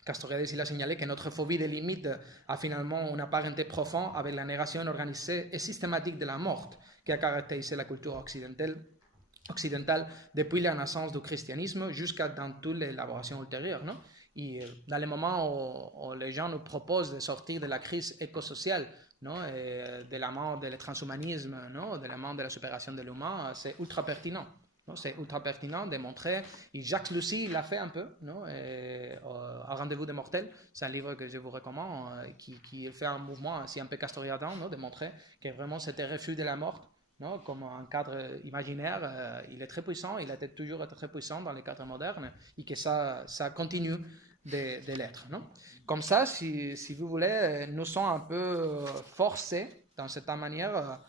Castoriadis il a signalé que notre phobie des limites a finalement une parenté profonde avec la négation organisée et systématique de la mort qui a caractérisé la culture occidentale depuis la naissance du christianisme jusqu'à dans toutes les élaborations ultérieures. Non? Et dans le moment où les gens nous proposent de sortir de la crise écosociale, non? Et de la main du transhumanisme, non? De la main de la supération de l'humain, c'est ultra pertinent. Non? C'est ultra pertinent de montrer, et Jacques Lucy l'a fait un peu, non? À Rendez-vous des mortels, c'est un livre que je vous recommande, qui fait un mouvement assez un peu castoriadin, non? De montrer que vraiment c'était refus de la mort, non, comme un cadre imaginaire, il est très puissant, il a été toujours très puissant dans les cadres modernes et que ça continue de l'être. Non? Comme ça, si vous voulez, nous sommes un peu forcés, dans cette manière,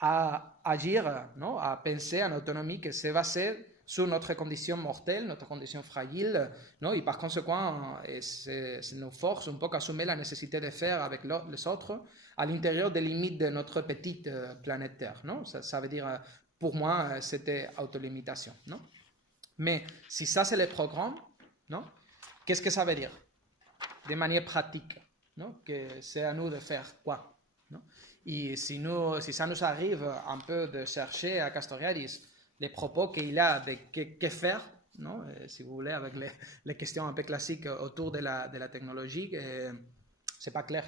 à agir, non? À penser en autonomie que c'est basé sur notre condition mortelle, notre condition fragile, non? Et par conséquent, ça nous force un peu à assumer la nécessité de faire avec les autres à l'intérieur des limites de notre petite planète Terre. Non? Ça veut dire, pour moi, c'était autolimitation. Non? Mais si ça, c'est le programme, non? Qu'est-ce que ça veut dire? De manière pratique, non? Que c'est à nous de faire quoi? Non? Et si ça nous arrive un peu de chercher à Castoriadis les propos qu'il a de que faire, non? Si vous voulez, avec les questions un peu classiques autour de la technologie, c'est pas clair.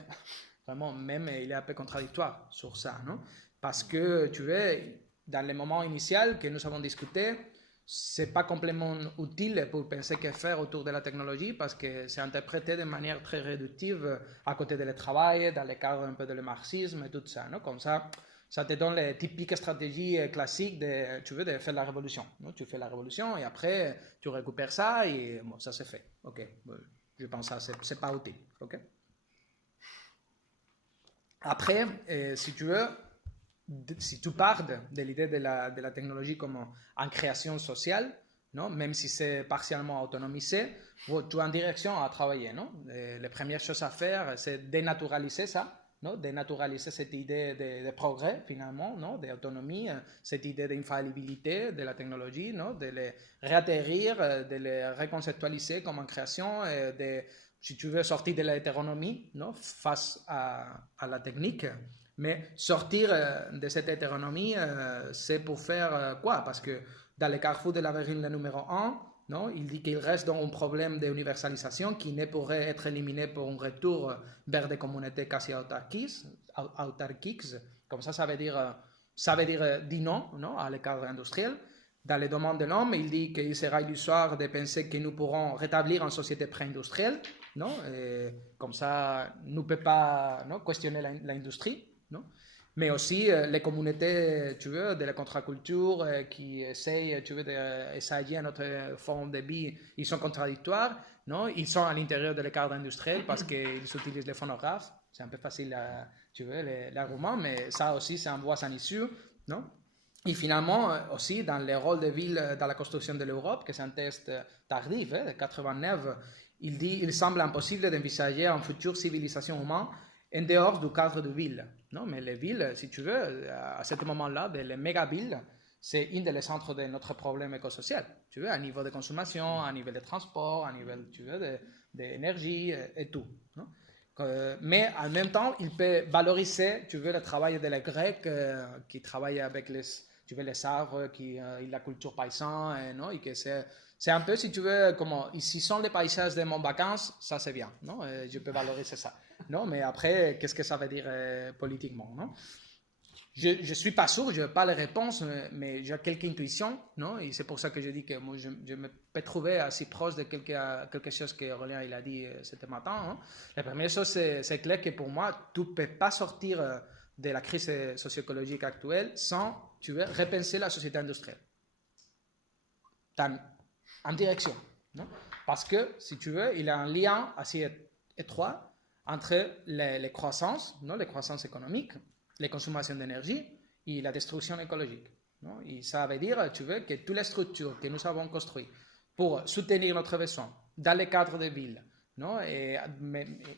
Vraiment, même il est un peu contradictoire sur ça, non? Parce que, tu vois, dans le moment initial que nous avons discuté, c'est pas complètement utile pour penser que faire autour de la technologie parce que c'est interprété de manière très réductive à côté du travail, dans le cadre un peu de le marxisme et tout ça, non? Comme ça te donne les typiques stratégies classiques de faire la révolution, non? Tu fais la révolution et après tu récupères ça et bon, ça c'est fait. Ok, je pense que ça c'est pas utile. Ok. Après, si tu veux, si tu pars de l'idée de la technologie comme en création sociale, non? Même si c'est partiellement autonomisé, tu as une direction à travailler. Non? Les premières choses à faire, c'est dénaturaliser ça, non? Dénaturaliser cette idée de progrès, finalement, non? D'autonomie, cette idée d'infaillibilité de la technologie, non? De les réatterrir, de les reconceptualiser comme en création, si tu veux sortir de l'hétéronomie, non? Face à la technique. Mais sortir de cette hétéronomie, c'est pour faire quoi? Parce que dans le carrefour de la règle numéro 1, non, il dit qu'il reste dans un problème d'universalisation qui ne pourrait être éliminé pour un retour vers des communautés quasi autarquiques. Comme ça veut dire dire non à l'écart industriel. Dans le domaine de l'homme, il dit qu'il sera illusoire de penser que nous pourrons rétablir une société pré-industrielle. Non? Et comme ça, nous ne pouvons pas questionner l'industrie. Non? Mais aussi les communautés, tu veux, de la contre-culture qui essayent, tu veux, d'essayer notre forme de vie, ils sont contradictoires, non? Ils sont à l'intérieur de l'écart industriel parce qu'ils utilisent les phonographes. C'est un peu facile, tu veux, l'argument, mais ça aussi, c'est un voie sans issue, non? Et finalement, aussi, dans le rôle de ville dans la construction de l'Europe, que c'est un test tardif, de 89, il dit il semble impossible d'envisager une future civilisation humaine en dehors du cadre de ville. Non, mais les villes, si tu veux, à ce moment-là, les méga-villes, c'est un des centres de notre problème écosocial. Tu veux, à niveau de consommation, à niveau de transport, à niveau, tu veux, d'énergie et tout. Non? Mais en même temps, il peut valoriser, tu veux, le travail des Grecs qui travaillent avec tu veux, les arbres, la culture paysanne, non? Et que c'est un peu, si tu veux, comme ici sont les paysages de mon vacances, ça c'est bien, non? Je peux valoriser ça. Non, mais après, qu'est-ce que ça veut dire politiquement, non? Je ne suis pas sûr, je n'ai pas les réponses, mais j'ai quelques intuitions, non? Et c'est pour ça que je dis que moi, je me peux trouver assez proche de quelque chose que Aurélien il a dit ce matin. Hein? La première chose, c'est clair que pour moi, tu ne peux pas sortir de la crise socio-écologique actuelle sans, tu veux, repenser la société industrielle. En direction, non? Parce que, si tu veux, il y a un lien assez étroit entre les croissances, non? Les croissances économiques, les consommations d'énergie et la destruction écologique. Non? Et ça veut dire, tu veux, que toutes les structures que nous avons construites pour soutenir notre besoin dans les cadres des villes, non? Et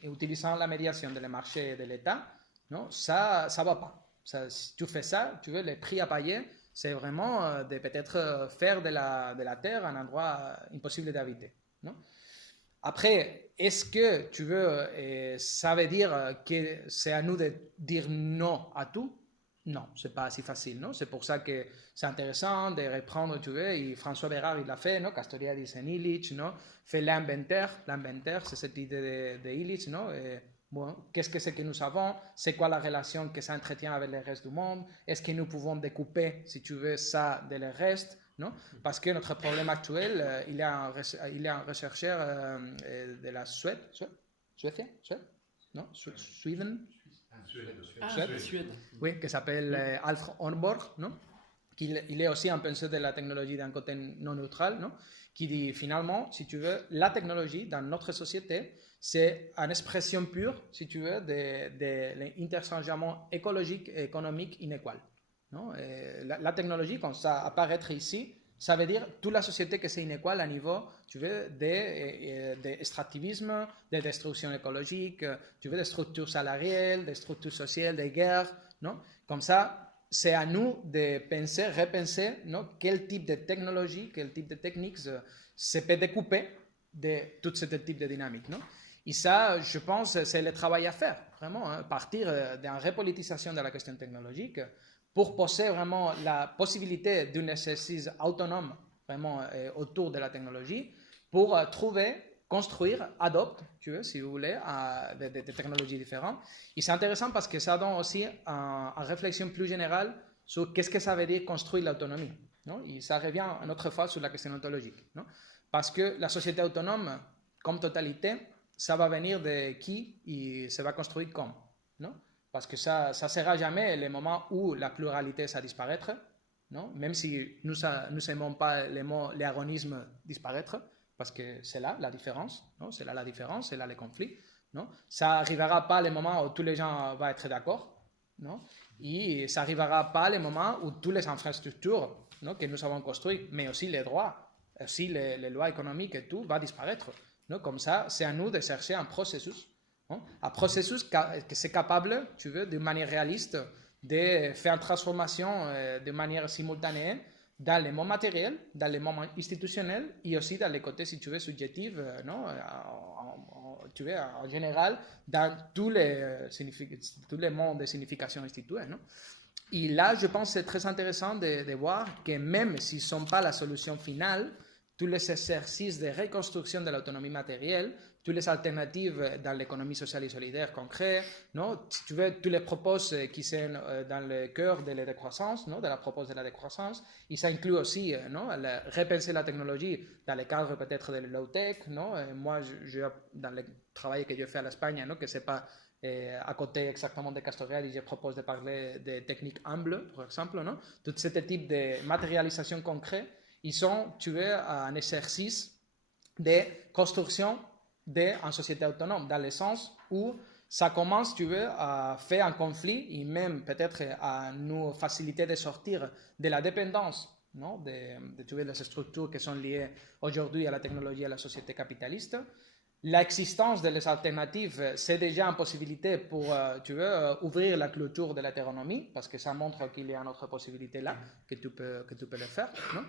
utilisant la médiation des marchés et de l'État, non? Ça ne va pas. Si tu fais ça, tu veux, les prix à payer, c'est vraiment de peut-être faire de la terre un endroit impossible d'habiter. Non? Après, est-ce que tu veux, ça veut dire que c'est à nous de dire non à tout? Non, c'est pas si facile, non? C'est pour ça que c'est intéressant de reprendre, tu veux, et François Bérard, il l'a fait, non? Castoriadis et Illich, non? Fait l'inventaire, c'est cette idée de Illich, non? Et, bon, qu'est-ce que c'est que nous avons? C'est quoi la relation que ça entretient avec le reste du monde? Est-ce que nous pouvons découper, si tu veux, ça de le reste? Non? Parce que notre problème actuel, il y a un chercheur de la Suède, non? Sweden? Suède. Oui, qui s'appelle Alf Hornborg, non? Il est aussi un penseur de la technologie d'un côté non neutral, non? Qui dit finalement, si tu veux, la technologie dans notre société, c'est une expression pure, si tu veux, de l'interchangement écologique et économique inégal. Non? La technologie, quand ça apparaît ici, ça veut dire toute la société que c'est inégal à niveau, tu veux, d'extractivisme, de destruction écologique, tu veux, des structures salariales, des structures sociales, des guerres, non? Comme ça, c'est à nous de penser, repenser, non? Quel type de technologie, quel type de techniques se peut découper de tout ce type de dynamique, non? Et ça, je pense, c'est le travail à faire, vraiment, hein, partir d'une repolitisation de la question technologique pour poser vraiment la possibilité d'un exercice autonome vraiment autour de la technologie pour trouver, construire, adopter, tu veux, si vous voulez, des technologies différentes. Et c'est intéressant parce que ça donne aussi une réflexion plus générale sur qu'est-ce que ça veut dire construire l'autonomie. Non? Et ça revient une autre fois sur la question ontologique. Non? Parce que la société autonome, comme totalité, ça va venir de qui et ça va construire comme. Non? Parce que ça ne sera jamais le moment où la pluralité ça disparaître, non? Même si nous n'aimons pas les mots l'agonisme disparaître, parce que c'est là la différence, non? C'est là la différence, c'est là les conflits, non? Ça n'arrivera pas le moment où tous les gens vont être d'accord, non? Et ça n'arrivera pas le moment où toutes les infrastructures, non, que nous avons construites, mais aussi les droits, aussi les lois économiques et tout, va disparaître, non? Comme ça, c'est à nous de chercher un processus. Un processus que c'est capable, tu veux, de manière réaliste, de faire une transformation de manière simultanée dans les mondes matériels, dans les mondes institutionnels et aussi dans les côtés, si tu veux, subjectifs, non? Tu veux, en général, dans tous les mondes de signification instituée. Non? Et là, je pense que c'est très intéressant de voir que même s'ils ne sont pas la solution finale, tous les exercices de reconstruction de l'autonomie matérielle, toutes les alternatives dans l'économie sociale et solidaire concrète, non? Si tu veux, tous les propos qui sont dans le cœur de la décroissance, non? De la propose de la décroissance, et ça inclut aussi non? Repenser la technologie dans le cadre peut-être de la low-tech. Non? Moi, dans le travail que je fais à l'Espagne, non? Que ce n'est pas à côté exactement de Castoriadis, je propose de parler de techniques humbles, par exemple. Non? Tout ce type de matérialisation concrète, ils sont, tu veux, un exercice de construction d'une société autonome, dans le sens où ça commence, tu veux, à faire un conflit et même peut-être à nous faciliter de sortir de la dépendance, non, tu veux, des structures qui sont liées aujourd'hui à la technologie et à la société capitaliste. L'existence de les alternatives, c'est déjà une possibilité pour, tu veux, ouvrir la clôture de l'hétéronomie, parce que ça montre qu'il y a une autre possibilité là, que tu peux le faire. Non?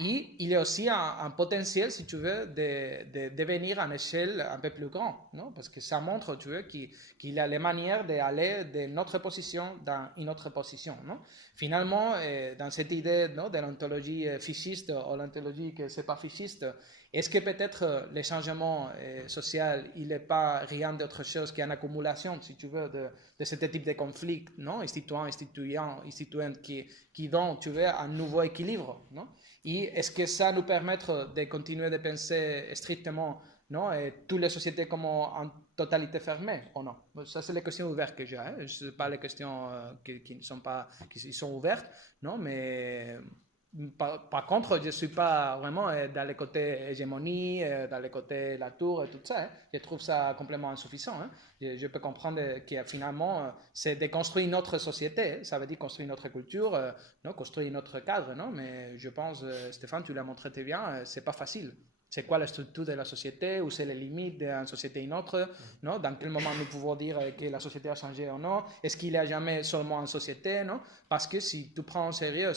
Et il y a aussi un potentiel, si tu veux, de devenir à une échelle un peu plus grande, non? Parce que ça montre, tu veux, qu'il y a les manières d'aller de notre position dans une autre position. Non? Finalement, dans cette idée, non, de l'ontologie fichiste ou l'ontologie que c'est pas fichiste, est-ce que peut-être le changement social, il n'est pas rien d'autre chose qu'une accumulation, si tu veux, de ce type de conflits, non, instituants, qui donnent, tu veux, un nouveau équilibre, non? Et est-ce que ça nous permet de continuer de penser strictement, non, et toutes les sociétés comme en totalité fermée ou non? Ça, c'est les questions ouvertes que j'ai. Hein? Ce ne sont pas les questions qui sont ouvertes, non, mais par contre, je ne suis pas vraiment dans le côté hégémonie, dans le côté la tour et tout ça. Hein. Je trouve ça complètement insuffisant. Hein. Je peux comprendre que finalement, c'est de construire une autre société. Hein. Ça veut dire construire une autre culture, non? Construire un autre cadre. Non? Mais je pense, Stéphane, tu l'as montré très bien, ce n'est pas facile. C'est quoi la structure de la société, où c'est les limites d'une société à une autre, non? Dans quel moment nous pouvons dire que la société a changé ou non? Est-ce qu'il n'y a jamais seulement une société, non? Parce que si tu prends en sérieux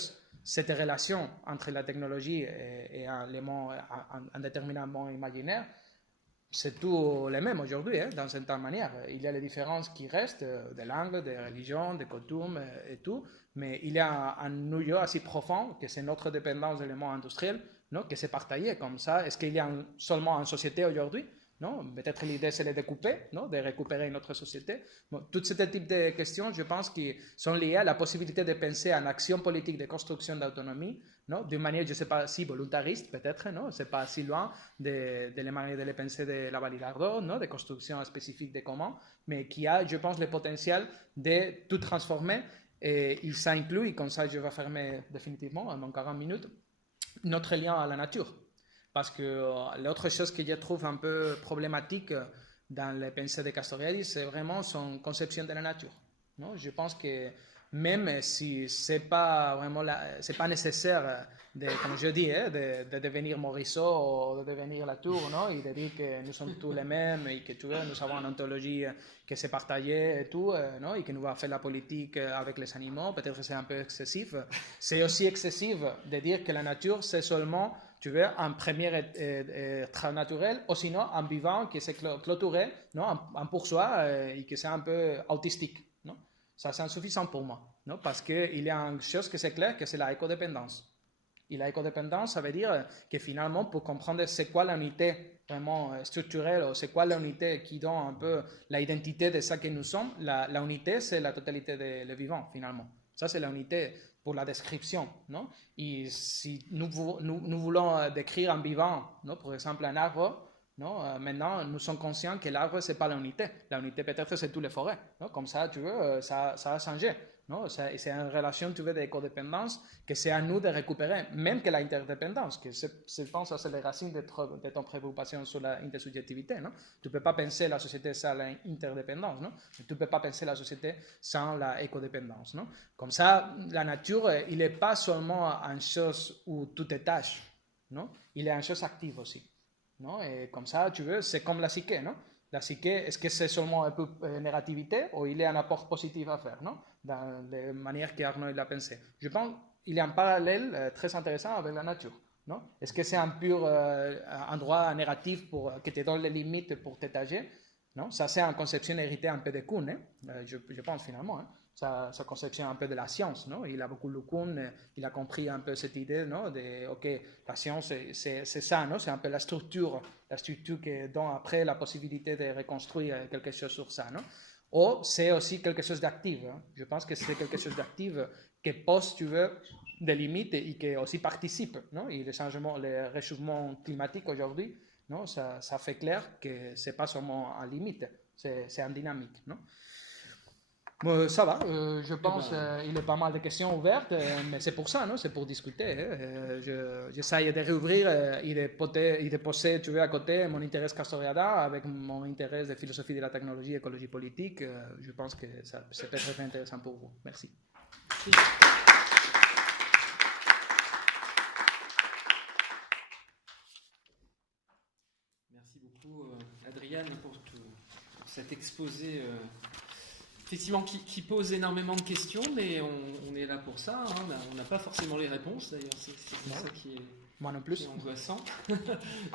cette relation entre la technologie et un élément indéterminément imaginaire, c'est tout le même aujourd'hui, hein, dans certaine manière. Il y a les différences qui restent, de langue, de religion, de coutumes et tout, mais il y a un noyau assez profond que c'est notre dépendance d'éléments industriels, non, que c'est partagé comme ça. Est-ce qu'il y a seulement une société aujourd'hui? non? Peut-être l'idée, c'est de découper, non? De récupérer une autre société. Bon, tout ce type de questions, je pense, qui sont liées à la possibilité de penser en action politique de construction d'autonomie, non? D'une manière, je ne sais pas si volontariste, peut-être, non? Ce n'est pas si loin de la manière de les penser de la Validardo, non? De construction spécifique de comment, mais qui a, je pense, le potentiel de tout transformer. Et il s'inclut, et comme ça, je vais fermer définitivement, en 40 minutes, notre lien à la nature. Parce que l'autre chose que je trouve un peu problématique dans les pensées de Castoriadis, c'est vraiment son conception de la nature. Non? Je pense que même si c'est pas vraiment c'est pas nécessaire de, comme je dis, de devenir Morisot ou de devenir Latour, non? Et de dire que nous sommes tous les mêmes et que tu vois, nous avons une ontologie qui s'est partagée et tout, non? Et que nous va faire la politique avec les animaux, peut-être que c'est un peu excessif. C'est aussi excessif de dire que la nature, c'est seulement, tu veux, un premier être naturel, ou sinon un vivant qui s'est clôturé, non? Un pour soi et que c'est un peu autistique. Non? Ça, c'est insuffisant pour moi, non? Parce qu'il y a une chose que c'est clair, que c'est la écodépendance. Et la écodépendance, ça veut dire que finalement, pour comprendre c'est quoi l'unité vraiment structurelle, ou c'est quoi l'unité qui donne un peu l'identité de ce que nous sommes, l'unité, c'est la totalité des vivants, finalement. Ça, c'est l'unité pour la description, non? Et si nous voulons décrire un vivant, non? Par exemple un arbre, non? Maintenant, nous sommes conscients que l'arbre, ce n'est pas l'unité. L'unité, peut-être, c'est toutes les forêts. Non? Comme ça, tu veux, ça a changé. Non? C'est une relation, tu veux, d'écodépendance que c'est à nous de récupérer, même que l'interdépendance, que je pense que c'est les racines de ton préoccupation sur l'intersubjectivité. Non? Tu ne peux pas penser la société sans l'interdépendance. Non? Tu ne peux pas penser la société sans l'écodépendance. Non? Comme ça, la nature, il n'est pas seulement une chose où tout est tâche. Non? Il est une chose active aussi. Non? Et comme ça, tu veux, c'est comme la psyché, non? La psyché, est-ce que c'est seulement un peu négativité ou il y a un apport positif à faire, non? Dans les manières qu'Arnaud l'a pensé. Je pense qu'il y a un parallèle très intéressant avec la nature, non? Est-ce que c'est un pur endroit négatif pour, qui te donne les limites pour t'étager? Non? Ça, c'est une conception héritée un peu de Kuhn, hein? Je pense finalement, hein? Sa conception un peu de la science, non? Il a beaucoup lu Kuhn, il a compris un peu cette idée, non? De, ok, la science, c'est ça, non? C'est un peu la structure qui donne après la possibilité de reconstruire quelque chose sur ça, non? Ou c'est aussi quelque chose d'actif, hein? Je pense que c'est quelque chose d'actif qui pose, tu veux, des limites et qui aussi participe, non? Et le réchauffement climatique aujourd'hui, non? Ça fait clair que c'est pas seulement en limite, c'est en dynamique, non? Ça va, je pense qu'il y a pas mal de questions ouvertes, mais c'est pour ça, non? C'est pour discuter. J'essaie de réouvrir et de poser, tu veux, à côté mon intérêt Castoriada avec mon intérêt de philosophie de la technologie, écologie politique. Je pense que ça peut être très intéressant pour vous. Merci. Merci beaucoup, Adriane, pour cet exposé. Effectivement, qui pose énormément de questions, mais on est là pour ça. Hein. On n'a pas forcément les réponses, d'ailleurs. C'est ça qui est, moi non plus. Qui est angoissant.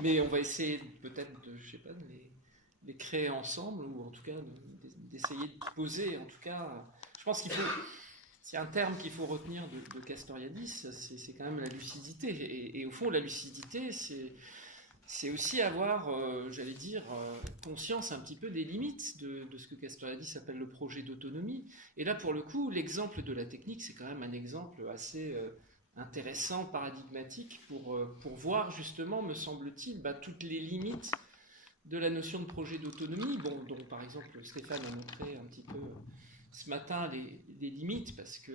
Mais on va essayer peut-être je sais pas, de les créer ensemble, ou en tout cas d'essayer de poser. En tout cas, je pense qu'il faut. C'est un terme qu'il faut retenir de Castoriadis, c'est quand même la lucidité. Et au fond, la lucidité, c'est aussi avoir, j'allais dire, conscience un petit peu des limites de ce que Castoriadis appelle le projet d'autonomie. Et là, pour le coup, l'exemple de la technique, c'est quand même un exemple assez intéressant, paradigmatique, pour voir justement, me semble-t-il, toutes les limites de la notion de projet d'autonomie, dont par exemple Stéphane a montré un petit peu ce matin les limites, parce que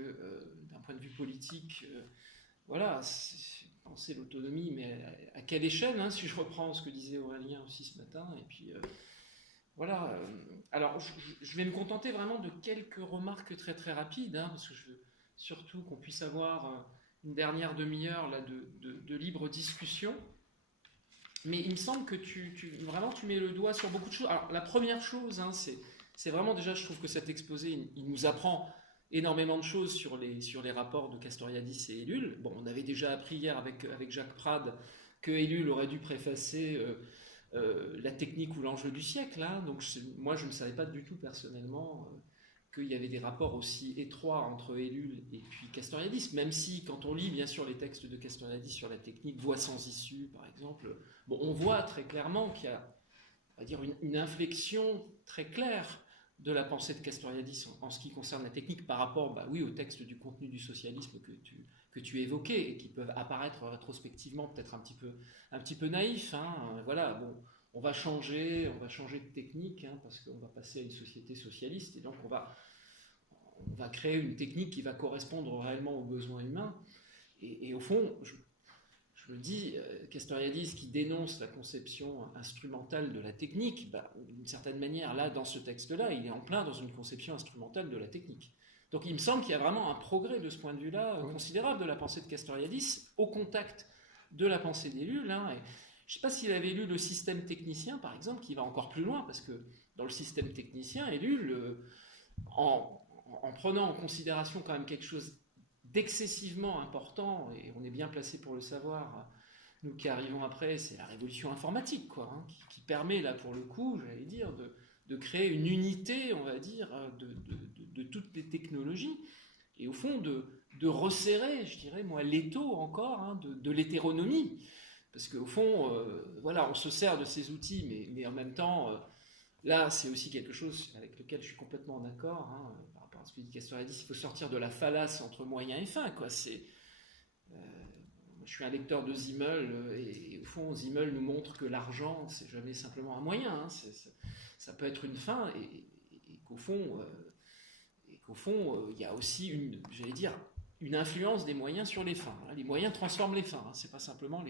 d'un point de vue politique, voilà, penser l'autonomie, mais à quelle échelle, hein, si je reprends ce que disait Aurélien aussi ce matin, et puis voilà. Alors, je vais me contenter vraiment de quelques remarques très très rapides, hein, parce que je veux surtout qu'on puisse avoir une dernière demi-heure là de libre discussion. Mais il me semble que vraiment tu mets le doigt sur beaucoup de choses. Alors, la première chose, hein, c'est vraiment déjà, je trouve que cet exposé, il nous apprend énormément de choses sur les rapports de Castoriadis et Ellul. Bon, on avait déjà appris hier avec Jacques Prade que Ellul aurait dû préfacer la technique ou l'enjeu du siècle. Hein. Donc moi, je ne savais pas du tout personnellement qu'il y avait des rapports aussi étroits entre Ellul et puis Castoriadis, même si quand on lit bien sûr les textes de Castoriadis sur la technique, Voie sans issue par exemple, bon, on voit très clairement qu'il y a on va dire, une inflexion très claire de la pensée de Castoriadis en ce qui concerne la technique par rapport, oui, au texte du contenu du socialisme que tu évoquais et qui peuvent apparaître rétrospectivement peut-être un petit peu naïfs. Voilà, bon, on va changer de technique parce qu'on va passer à une société socialiste et donc on va créer une technique qui va correspondre réellement aux besoins humains. Et au fond, je me dis, Castoriadis qui dénonce la conception instrumentale de la technique, d'une certaine manière, là, dans ce texte-là, il est en plein dans une conception instrumentale de la technique. Donc il me semble qu'il y a vraiment un progrès de ce point de vue-là considérable de la pensée de Castoriadis au contact de la pensée d'Ellul. Je ne sais pas s'il avait lu le système technicien, par exemple, qui va encore plus loin, parce que dans le système technicien, Ellul, en prenant en considération quand même quelque chose d'excessivement important, et on est bien placé pour le savoir, nous qui arrivons après, c'est la révolution informatique, qui permet, là, pour le coup, j'allais dire, de créer une unité, on va dire, de toutes les technologies, et au fond, de resserrer, je dirais, moi, l'étau encore, de l'hétéronomie, parce qu'au fond, voilà, on se sert de ces outils, mais en même temps, là, c'est aussi quelque chose avec lequel je suis complètement en accord, par rapport à ce que dit Castoriadis, il faut sortir de la fallace entre moyen et fin, je suis un lecteur de Simmel, et au fond, Simmel nous montre que l'argent, c'est jamais simplement un moyen, ça peut être une fin, et qu'au fond, il y a aussi une influence des moyens sur les fins. Les moyens transforment les fins, c'est pas simplement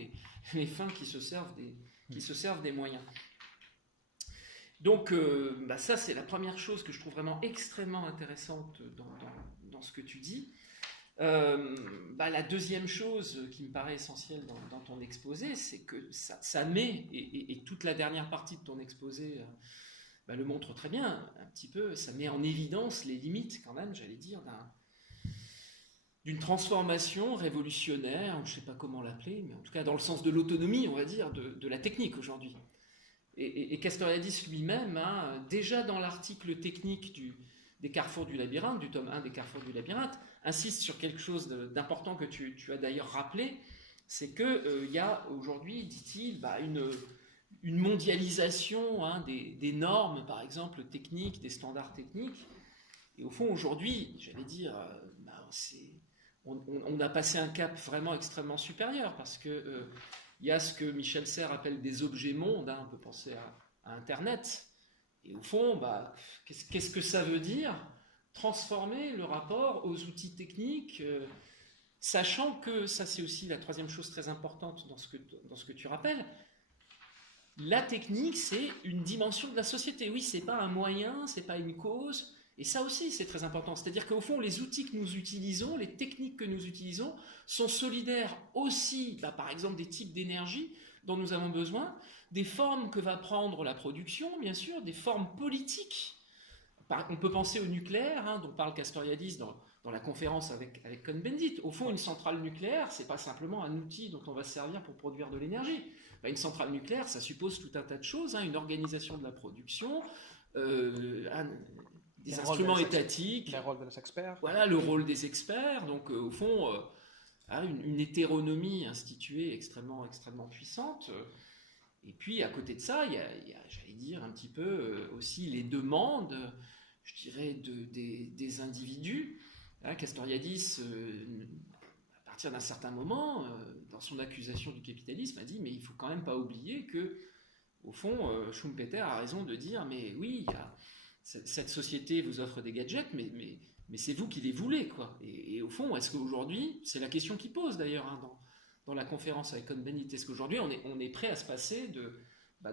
les fins qui se servent des moyens. Donc, ça, c'est la première chose que je trouve vraiment extrêmement intéressante dans ce que tu dis. La deuxième chose qui me paraît essentielle dans ton exposé, c'est que ça met, et toute la dernière partie de ton exposé le montre très bien, un petit peu, ça met en évidence les limites, quand même, j'allais dire, d'une transformation révolutionnaire, je ne sais pas comment l'appeler, mais en tout cas dans le sens de l'autonomie, on va dire, de la technique aujourd'hui. Et Castoriadis lui-même, déjà dans l'article technique des Carrefours du Labyrinthe, du tome 1 des Carrefours du Labyrinthe, insiste sur quelque chose d'important que tu as d'ailleurs rappelé, c'est qu'il y a aujourd'hui, dit-il, une mondialisation des normes, par exemple, techniques, des standards techniques. Et au fond, aujourd'hui, j'allais dire, on a passé un cap vraiment extrêmement supérieur, parce que il y a ce que Michel Serres appelle des objets mondes, on peut penser à Internet. Et au fond, qu'est-ce que ça veut dire transformer le rapport aux outils techniques, sachant que, ça c'est aussi la troisième chose très importante dans ce que tu rappelles, la technique c'est une dimension de la société. Oui, c'est pas un moyen, c'est pas une cause, et ça aussi c'est très important. C'est-à-dire qu'au fond, les outils que nous utilisons, les techniques que nous utilisons, sont solidaires aussi, par exemple, des types d'énergie dont nous avons besoin, des formes que va prendre la production, bien sûr, des formes politiques. On peut penser au nucléaire, dont parle Castoriadis dans la conférence avec Cohn-Bendit. Au fond, une centrale nucléaire, c'est pas simplement un outil dont on va se servir pour produire de l'énergie. Une centrale nucléaire, ça suppose tout un tas de choses, une organisation de la production, des instruments étatiques. Le rôle des experts. Voilà, le rôle des experts. Donc, au fond, une hétéronomie instituée extrêmement, extrêmement puissante. Et puis, à côté de ça, il y a j'allais dire, un petit peu aussi les demandes, je dirais, des individus. Castoriadis, à partir d'un certain moment, dans son accusation du capitalisme, a dit, mais il ne faut quand même pas oublier que, au fond, Schumpeter a raison de dire, mais oui, cette société vous offre des gadgets, mais c'est vous qui les voulez, Et au fond, est-ce qu'aujourd'hui, c'est la question qu'il pose d'ailleurs dans la conférence avec Cohn-Bendit, est-ce qu'aujourd'hui on est prêt à se passer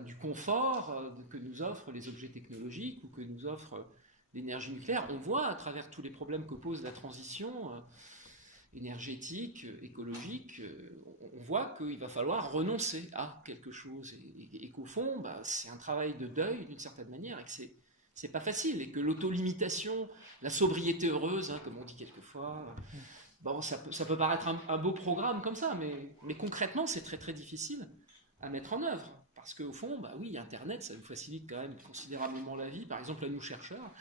du confort que nous offrent les objets technologiques ou que nous offre l'énergie nucléaire? On voit à travers tous les problèmes que pose la transition énergétique, écologique, on voit qu'il va falloir renoncer à quelque chose et qu'au fond, c'est un travail de deuil d'une certaine manière et que c'est pas facile et que l'autolimitation, la sobriété heureuse, comme on dit quelquefois, ça peut paraître un beau programme comme ça, mais concrètement, c'est très très difficile à mettre en œuvre. Parce qu'au fond, oui, Internet, ça nous facilite quand même considérablement la vie. Par exemple, à nous chercheurs,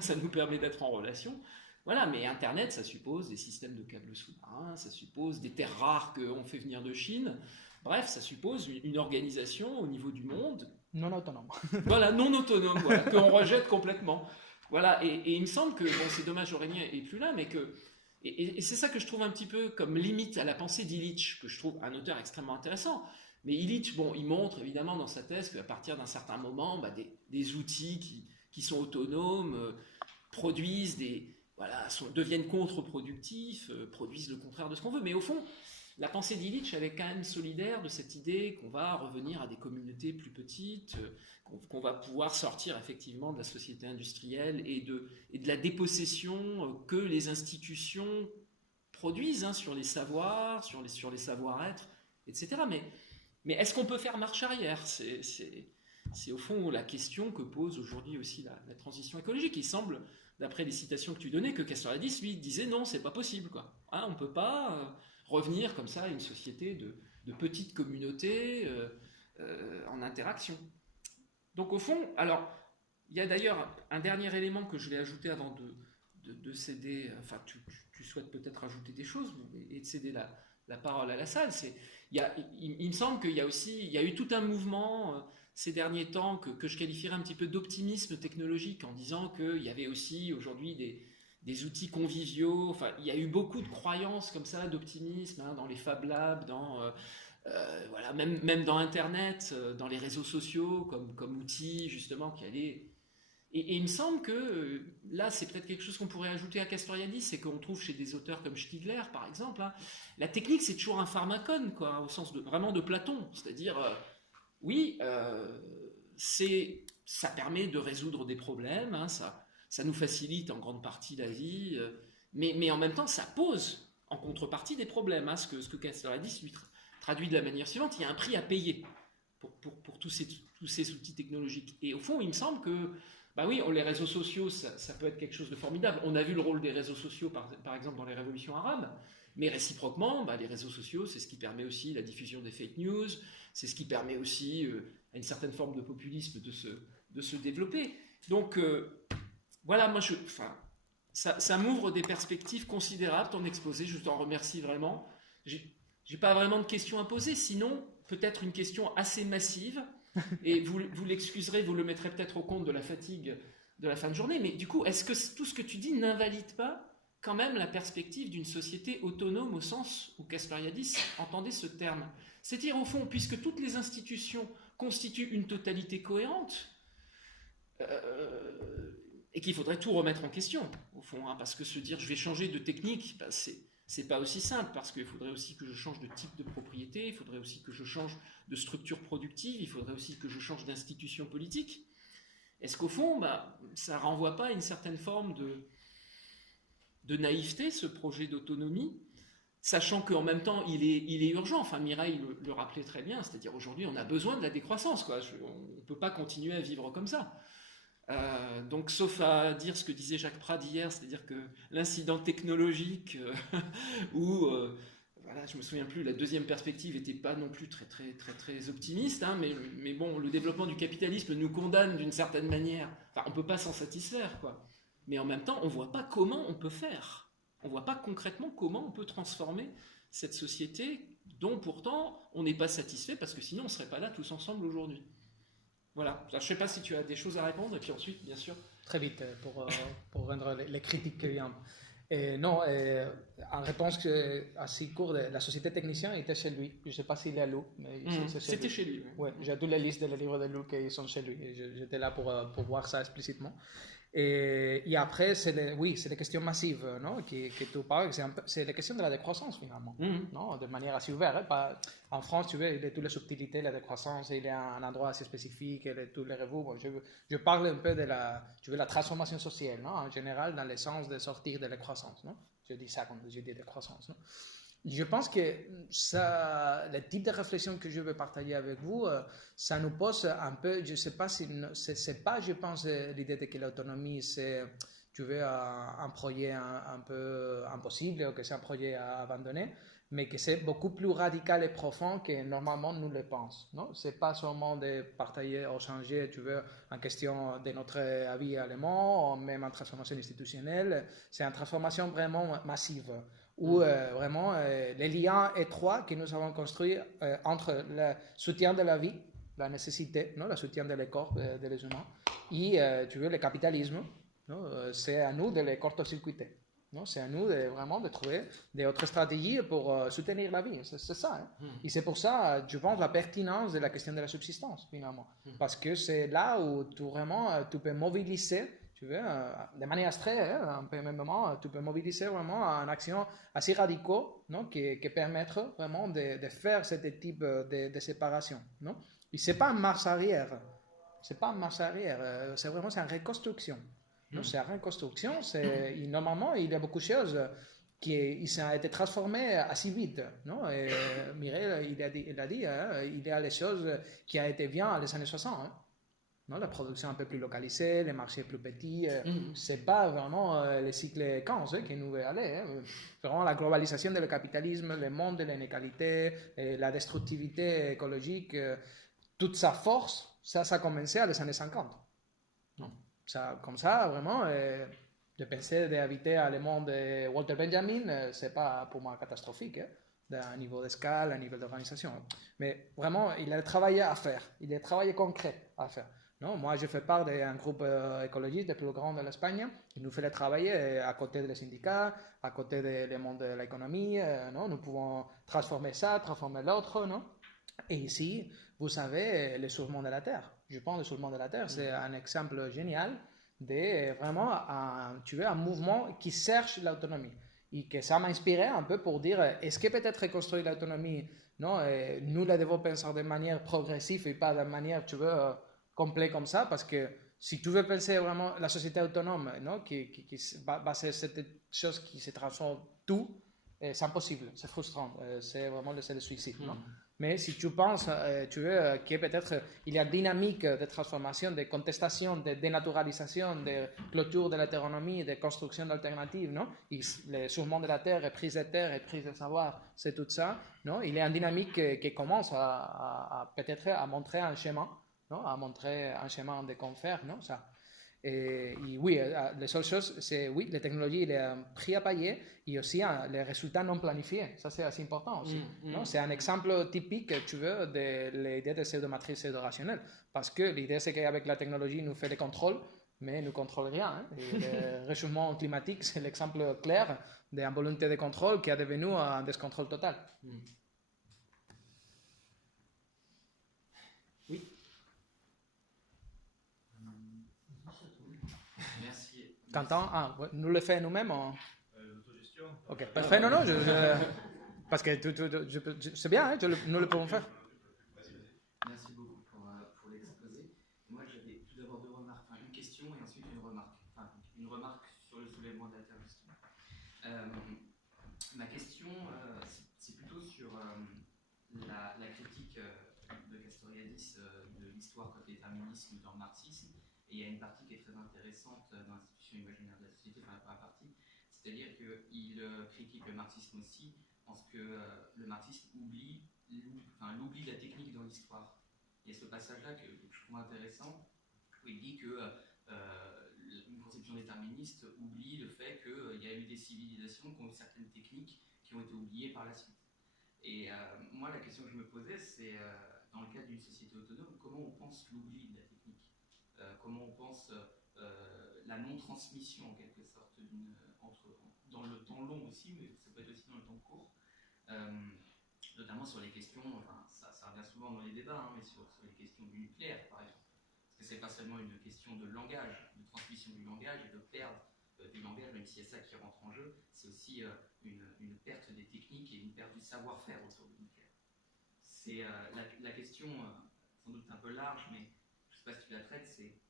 ça nous permet d'être en relation. Voilà, mais Internet, ça suppose des systèmes de câbles sous-marins, ça suppose des terres rares qu'on fait venir de Chine. Bref, ça suppose une organisation au niveau du monde Non autonome. Voilà, non autonome, voilà, qu'on rejette complètement. Voilà, et il me semble que, bon, c'est dommage, Aurélien est plus là, mais que. Et c'est ça que je trouve un petit peu comme limite à la pensée d'Illich, que je trouve un auteur extrêmement intéressant. Mais Illich, bon, il montre évidemment dans sa thèse qu'à partir d'un certain moment, bah, des outils qui sont autonomes produisent voilà, deviennent contre-productifs, produisent le contraire de ce qu'on veut. Mais au fond, la pensée d'Illich, elle est quand même solidaire de cette idée qu'on va revenir à des communautés plus petites, qu'on va pouvoir sortir effectivement de la société industrielle et de la dépossession que les institutions produisent hein, sur les savoirs, sur les savoir-être, etc. Mais est-ce qu'on peut faire marche arrière ? C'est au fond la question que pose aujourd'hui aussi la transition écologique. Il semble, d'après les citations que tu donnais, que Castoriadis, lui, disait non, c'est pas possible, quoi. Hein, on peut pas revenir comme ça à une société de petites communautés en interaction. Donc au fond, alors, il y a d'ailleurs un dernier élément que je vais ajouter avant de céder, enfin tu souhaites peut-être ajouter des choses et de céder la parole à la salle, il me semble qu'il y a eu tout un mouvement ces derniers temps que je qualifierais un petit peu d'optimisme technologique en disant qu'il y avait aussi aujourd'hui des outils conviviaux, enfin il y a eu beaucoup de croyances comme ça, d'optimisme hein, dans les Fab Labs, voilà, même dans Internet, dans les réseaux sociaux comme outil justement qui allait... Et il me semble que là, c'est peut-être quelque chose qu'on pourrait ajouter à Castoriadis, c'est qu'on trouve chez des auteurs comme Stigler, par exemple, hein, la technique, c'est toujours un pharmacone, quoi, au sens vraiment de Platon. C'est-à-dire, oui, ça permet de résoudre des problèmes, hein, ça nous facilite en grande partie la vie, mais en même temps, ça pose en contrepartie des problèmes. Hein, ce que Castoriadis lui traduit de la manière suivante, il y a un prix à payer pour tous ces outils technologiques. Et au fond, il me semble que bah oui, les réseaux sociaux, ça peut être quelque chose de formidable. On a vu le rôle des réseaux sociaux, par exemple, dans les révolutions arabes. Mais réciproquement, bah, les réseaux sociaux, c'est ce qui permet aussi la diffusion des fake news. C'est ce qui permet aussi à une certaine forme de populisme de se développer. Donc, voilà, moi, ça m'ouvre des perspectives considérables, ton exposé. Je t'en remercie vraiment. J'ai pas vraiment de questions à poser, sinon, peut-être une question assez massive. Et vous l'excuserez, vous le mettrez peut-être au compte de la fatigue de la fin de journée, mais du coup, est-ce que tout ce que tu dis n'invalide pas quand même la perspective d'une société autonome au sens où Castoriadis entendait ce terme ? C'est-à-dire, au fond, puisque toutes les institutions constituent une totalité cohérente, et qu'il faudrait tout remettre en question, au fond, hein, parce que se dire je vais changer de technique, bah, c'est pas aussi simple, parce qu'il faudrait aussi que je change de type de propriété, il faudrait aussi que je change de structure productive, il faudrait aussi que je change d'institution politique. Est-ce qu'au fond, bah, ça ne renvoie pas à une certaine forme de naïveté, ce projet d'autonomie, sachant qu'en même temps, il est urgent. Enfin, Mireille le rappelait très bien, c'est-à-dire aujourd'hui, on a besoin de la décroissance, quoi. On ne peut pas continuer à vivre comme ça. Donc, sauf à dire ce que disait Jacques Prat hier, c'est-à-dire que l'incident technologique où, voilà, je me souviens plus, la deuxième perspective n'était pas non plus très, très, très, très optimiste, hein, mais bon, le développement du capitalisme nous condamne d'une certaine manière. Enfin, on ne peut pas s'en satisfaire, quoi. Mais en même temps, on ne voit pas comment on peut faire. On ne voit pas concrètement comment on peut transformer cette société dont pourtant on n'est pas satisfait parce que sinon on ne serait pas là tous ensemble aujourd'hui. Voilà, je ne sais pas si tu as des choses à répondre, et puis ensuite, bien sûr. Très vite, pour rendre les critiques qui viennent. Non, en réponse assez courte, la société technicien était chez lui. Je ne sais pas s'il est à Lou, mais c'était chez lui. Ouais, j'ai toute la liste des livres de Lou qui sont chez lui. J'étais là pour voir ça explicitement. Et après, c'est des questions massives non, que tu parles. C'est la question de la décroissance, finalement, non, de manière assez ouverte. En France, tu vois, il y a toutes les subtilités, la décroissance, il y a un endroit assez spécifique, tous les revues. Bon, je parle un peu de la transformation sociale, non, en général, dans le sens de sortir de la croissance. Non, je dis ça quand je dis décroissance. Non. Je pense que le type de réflexion que je veux partager avec vous, ça nous pose un peu, je ne sais pas si, c'est pas, je pense, l'idée de que l'autonomie, c'est, tu veux, un projet un peu impossible, ou que c'est un projet à abandonner, mais que c'est beaucoup plus radical et profond que normalement nous le pensons. Non, c'est pas seulement de partager ou changer, tu veux, en question de notre avis allemand, ou même en transformation institutionnelle, c'est une transformation vraiment massive. Où vraiment les liens étroits que nous avons construits entre le soutien de la vie, la nécessité, non, le soutien des corps, des humains. Et tu veux, le capitalisme, non, c'est à nous de les court-circuiter. Non, c'est à nous vraiment de trouver des autres stratégies pour soutenir la vie. C'est ça. Hein. Et c'est pour ça, je pense, la pertinence de la question de la subsistance, finalement. Parce que c'est là où tu peux mobiliser, tu veux, de manière abstraite, hein, tu peux mobiliser vraiment en action assez radicaux, non, qui permettent vraiment de faire ce type de séparation. Non? Et ce n'est pas une marche arrière. C'est pas une marche arrière. C'est vraiment une reconstruction. Non, c'est la reconstruction. Normalement, il y a beaucoup de choses qui ont été transformées assez vite. Non? Et Mireille, il a dit, hein, il y a les choses qui ont été bien dans les années 60. Hein? Non? La production un peu plus localisée, les marchés plus petits. C'est pas vraiment les cycles 15 qui nous veulent aller. Hein? Vraiment la globalisation du capitalisme, le monde, l'inégalité, la destructivité écologique, toute sa force, ça a commencé à les années 50. Non? Ça, comme ça, vraiment, de penser d'habiter à le monde de Walter Benjamin, c'est pas pour moi catastrophique, hein, d'un niveau d'escale, un niveau d'organisation. Mais vraiment, il y a un travail à faire, il y a un travail concret à faire. Non, moi, je fais part d'un groupe écologiste le plus grand de l'Espagne. Il nous fait le travail à côté des syndicats, à côté du monde de l'économie. Non, nous pouvons transformer ça, transformer l'autre. Non? Et ici, vous savez, le soulèvement de la Terre. Je pense que le soulèvement de la Terre, c'est un exemple génial de vraiment un mouvement qui cherche l'autonomie. Et que ça m'a inspiré un peu pour dire, est-ce que peut-être reconstruire l'autonomie, non, nous la devons penser de manière progressive et pas de manière, complète comme ça, parce que si tu veux penser vraiment la société autonome, non, qui c'est cette chose qui se transforme tout, c'est impossible, c'est frustrant, c'est vraiment le suicide, non? Mais si tu penses, que peut-être il y a une dynamique de transformation, de contestation, de dénaturalisation, de clôture de l'hétéronomie, de construction d'alternatives, non? Le soulèvement de la terre, et prise de terre, et prise de savoir, c'est tout ça, non? Il y a une dynamique qui commence peut-être à montrer un schéma, non? À montrer un schéma de confère, non? Ça. Et oui, les seules choses, c'est oui, les technologies, il y a un prix à payer et aussi les résultats non planifiés. Ça, c'est assez important aussi. Non? C'est un exemple typique, tu veux, de l'idée de pseudo-matrice pseudo-rationnelle. Parce que l'idée, c'est qu'avec la technologie, nous fait des contrôles, mais nous ne contrôlons rien. Hein? Et le réchauffement climatique, c'est l'exemple clair d'une volonté de contrôle qui a devenu un déscontrôle total. Quentin, nous le faisons nous-mêmes L'autogestion. Ok, parfait. Non, parce que c'est bien, hein, nous le pouvons faire. Merci beaucoup pour l'exposé. Moi, j'avais tout d'abord deux remarques, enfin une question et ensuite une remarque. Enfin, une remarque sur le soulèvement de la Terre, justement. Ma question, c'est plutôt sur la critique de Castoriadis de l'histoire comme déterminisme dans le marxisme. Et il y a une partie qui est très intéressante dans l'institution imaginaire de la société, enfin la première partie, c'est-à-dire qu'il critique le marxisme aussi, en ce que le marxisme oublie la technique dans l'histoire. Il y a ce passage-là que je trouve intéressant, où il dit que une conception déterministe oublie le fait qu'il y a eu des civilisations qui ont eu certaines techniques qui ont été oubliées par la suite. Et moi, la question que je me posais, c'est dans le cadre d'une société autonome, comment on pense l'oubli de la technique? Comment on pense la non-transmission en quelque sorte dans le temps long aussi, mais ça peut être aussi dans le temps court, notamment sur les questions, enfin ça revient souvent dans les débats, hein, mais sur les questions du nucléaire par exemple. Parce que c'est pas seulement une question de langage, de transmission du langage et de perte du langage, même s'il y a ça qui rentre en jeu, c'est aussi une perte des techniques et une perte du savoir-faire autour du nucléaire. C'est la question, sans doute un peu large, mais je ne sais pas si tu la traites, c'est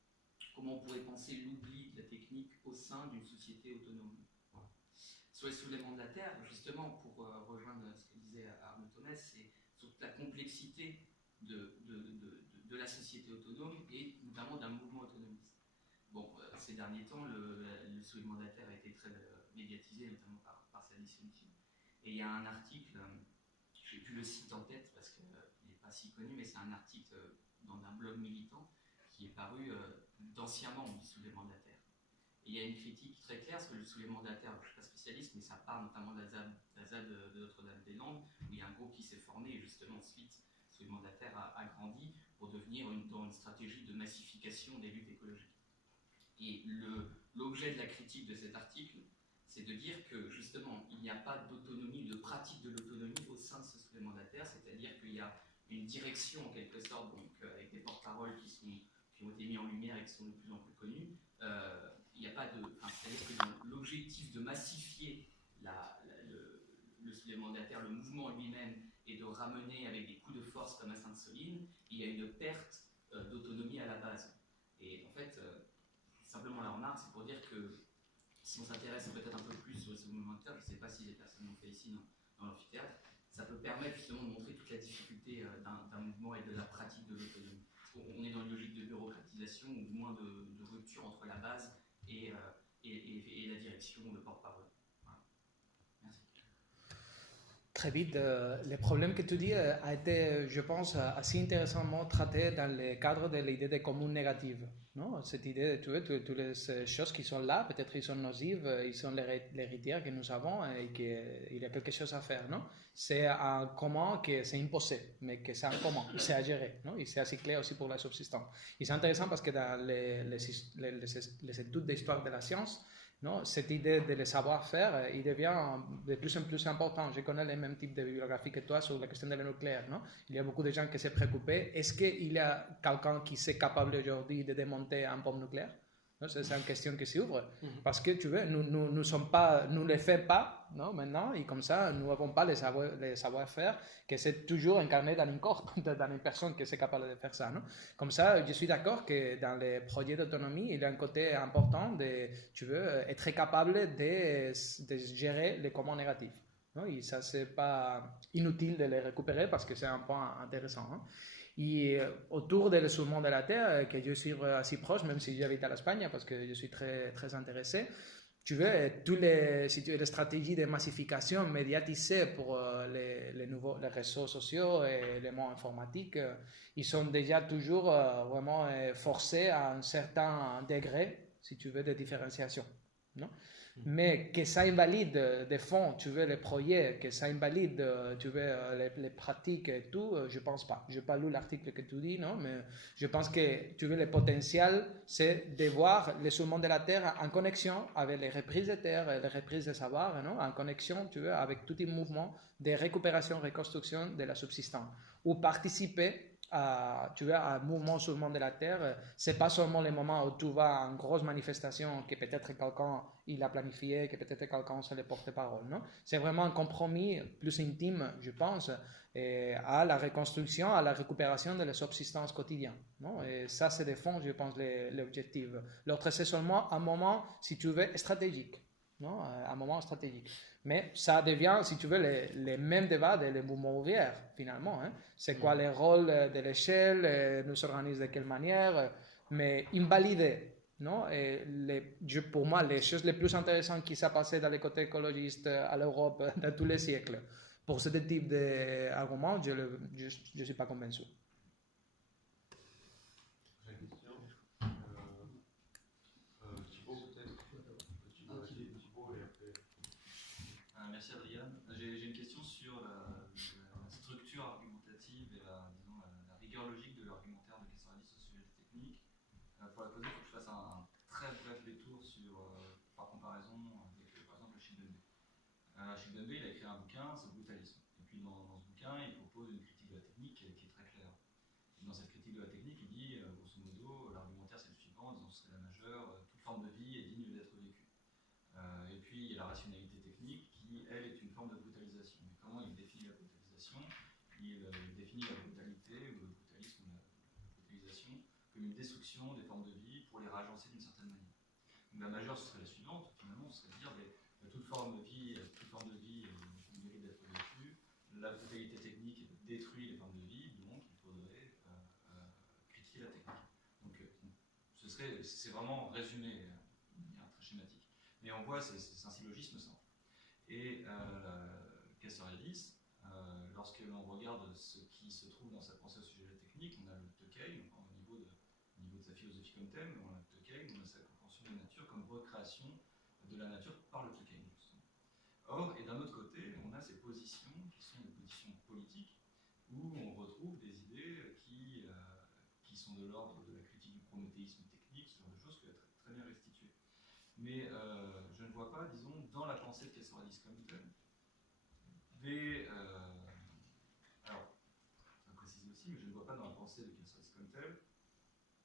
comment on pourrait penser l'oubli de la technique au sein d'une société autonome. Voilà. Sur les soulèvements de la Terre, justement, pour rejoindre ce que disait Arnaud Tonès, c'est sur toute la complexité de la société autonome et notamment d'un mouvement autonomiste. Bon, ces derniers temps, le soulèvement de la Terre a été très médiatisé, notamment par sa dissolution. Et il y a un article, je n'ai plus le site en tête parce qu'il n'est pas si connu, mais c'est un article dans un blog militant qui est paru d'anciens membres du soulèvement de la Terre. Et il y a une critique très claire, parce que le soulèvement de la Terre, je ne suis pas spécialiste, mais ça part notamment de la ZAD de Notre-Dame-des-Landes, où il y a un groupe qui s'est formé, et justement ensuite, le soulèvement de la Terre a grandi pour devenir dans une stratégie de massification des luttes écologiques. Et l'objet de la critique de cet article, c'est de dire que justement, il n'y a pas d'autonomie, de pratique de l'autonomie au sein de ce supplément mandataire, c'est-à-dire qu'il y a une direction en quelque sorte, donc avec des porte-paroles qui ont été mis en lumière et qui sont de plus en plus connus. Il n'y a pas de, c'est-à-dire que dans l'objectif de massifier le supplément mandataire, le mouvement lui-même, et de ramener avec des coups de force comme à Sainte-Soline, il y a une perte d'autonomie à la base. Et en fait, simplement la remarque, c'est pour dire que si on s'intéresse peut-être un peu plus au supplément mandataire, je ne sais pas si les personnes l'ont fait ici dans l'amphithéâtre, ça peut permettre justement de montrer toute la difficulté d'un mouvement et de la pratique de l'autonomie. On est dans une logique de bureaucratisation ou du moins de rupture entre la base et la direction, le porte-parole. Voilà. Merci. Très vite, le problème que tu dis a été, je pense, assez intéressamment traité dans le cadre de l'idée des communes négatives. Non? Cette idée, tu vois, toutes les choses qui sont là, peut-être ils sont nocives, ils sont l'héritière que nous avons et qu'il y a quelque chose à faire. Non? C'est un commun que c'est imposé, mais que c'est un commun, c'est à gérer. Non? Et c'est assez clair aussi pour la subsistance. Et c'est intéressant parce que dans les études d'histoire de la science, non, cette idée de le savoir-faire, il devient de plus en plus important. Je connais le même type de bibliographie que toi sur la question de le nucléaire. Non? Il y a beaucoup de gens qui se préoccupent. Est-ce qu'il y a quelqu'un qui est capable aujourd'hui de démonter un bombe nucléaire? C'est une question qui s'ouvre. Parce que tu vois, nous ne le faisons pas non, maintenant, et comme ça, nous n'avons pas les savoir-faire que c'est toujours incarné dans une corps, dans une personne qui est capable de faire ça. Non? Comme ça, je suis d'accord que dans les projets d'autonomie, il y a un côté important de, tu veux, être capable de gérer les commandes négatifs. Non? Et ça, c'est pas inutile de les récupérer parce que c'est un point intéressant. Hein? Et autour du soulèvement de la Terre, que je suis assez proche, même si j'habite à l'Espagne, parce que je suis très, très intéressé, tu veux, si tu veux, les stratégies de massification médiatisées pour les réseaux sociaux et les mots informatiques, ils sont déjà toujours vraiment forcés à un certain degré, si tu veux, de différenciation. Non? Mais que ça invalide des fonds, tu veux, les projets, que ça invalide, tu veux, les pratiques et tout, je pense pas. Je n'ai pas lu l'article que tu dis, non, mais je pense que, tu veux, le potentiel, c'est de voir le soulèvement de la Terre en connexion avec les reprises de terre, les reprises de savoir, non, en connexion, tu veux, avec tout un mouvement de récupération, reconstruction de la subsistance, ou participer tu vois, un mouvement sur le monde de la Terre, c'est pas seulement les moments où tu vas en grosse manifestation que peut-être quelqu'un il a planifié, que peut-être quelqu'un se le porte-parole, non? C'est vraiment un compromis plus intime, je pense, à la reconstruction, à la récupération de la subsistance quotidienne, non? Et ça, c'est des fonds, je pense, l'objectif. L'autre, c'est seulement un moment, si tu veux, stratégique, non? Un moment stratégique. Mais ça devient, si tu veux, les mêmes débats des mouvements ouvriers, finalement. Hein? C'est quoi le rôle de l'échelle, nous s'organise de quelle manière, mais invalider. Non? Et pour moi, les choses les plus intéressantes qui s'est passé dans les côtés écologistes à l'Europe dans tous les siècles, pour ce type d'argument, je ne suis pas convaincu. Merci Adrien. J'ai une question sur la structure argumentative et la rigueur logique de l'argumentaire de Castoriadis au sujet des techniques. Pour la poser, il faut que je fasse un très bref détour par comparaison avec, par exemple, Achille Mbembe. Achille Mbembe, il a écrit un bouquin, c'est Brutalisme. Et puis dans ce bouquin, il propose une critique de la technique qui est très claire. Et dans cette critique de la technique, il dit, grosso modo, l'argumentaire c'est le suivant, disons c'est la majeure, toute forme de vie est digne d'être vécue. Et puis il y a la rationalité technique qui, elle, est une forme de brutalisation. Mais comment il définit la brutalisation? Il définit la brutalité ou le brutalisme ou la brutalisation comme une destruction des formes de vie pour les ragencer d'une certaine manière. Donc la majeure, ce serait la suivante, finalement, ce serait de dire toute forme de vie mérite d'être vécue. La brutalité technique détruit les formes de vie, donc il faudrait critiquer la technique. Donc c'est vraiment résumé, très schématique. Mais on voit, c'est un syllogisme simple. Et Castoriadis, lorsque l'on regarde ce qui se trouve dans sa pensée au sujet de la technique, on a le Tocqueville, au niveau de sa philosophie comme thème, on a le Tocqueville, on a sa compréhension de la nature comme recréation de la nature par le Tocqueville. Or, et d'un autre côté, on a ces positions qui sont des positions politiques, où on retrouve des idées qui sont de l'ordre de la critique du prométhéisme technique, ce genre de choses, qui va être très bien restitué. Mais je ne vois pas, disons, dans la pensée de Castoriadis comme telle, alors, ça précise aussi, mais je ne vois pas dans la pensée de Castoriadis comme telle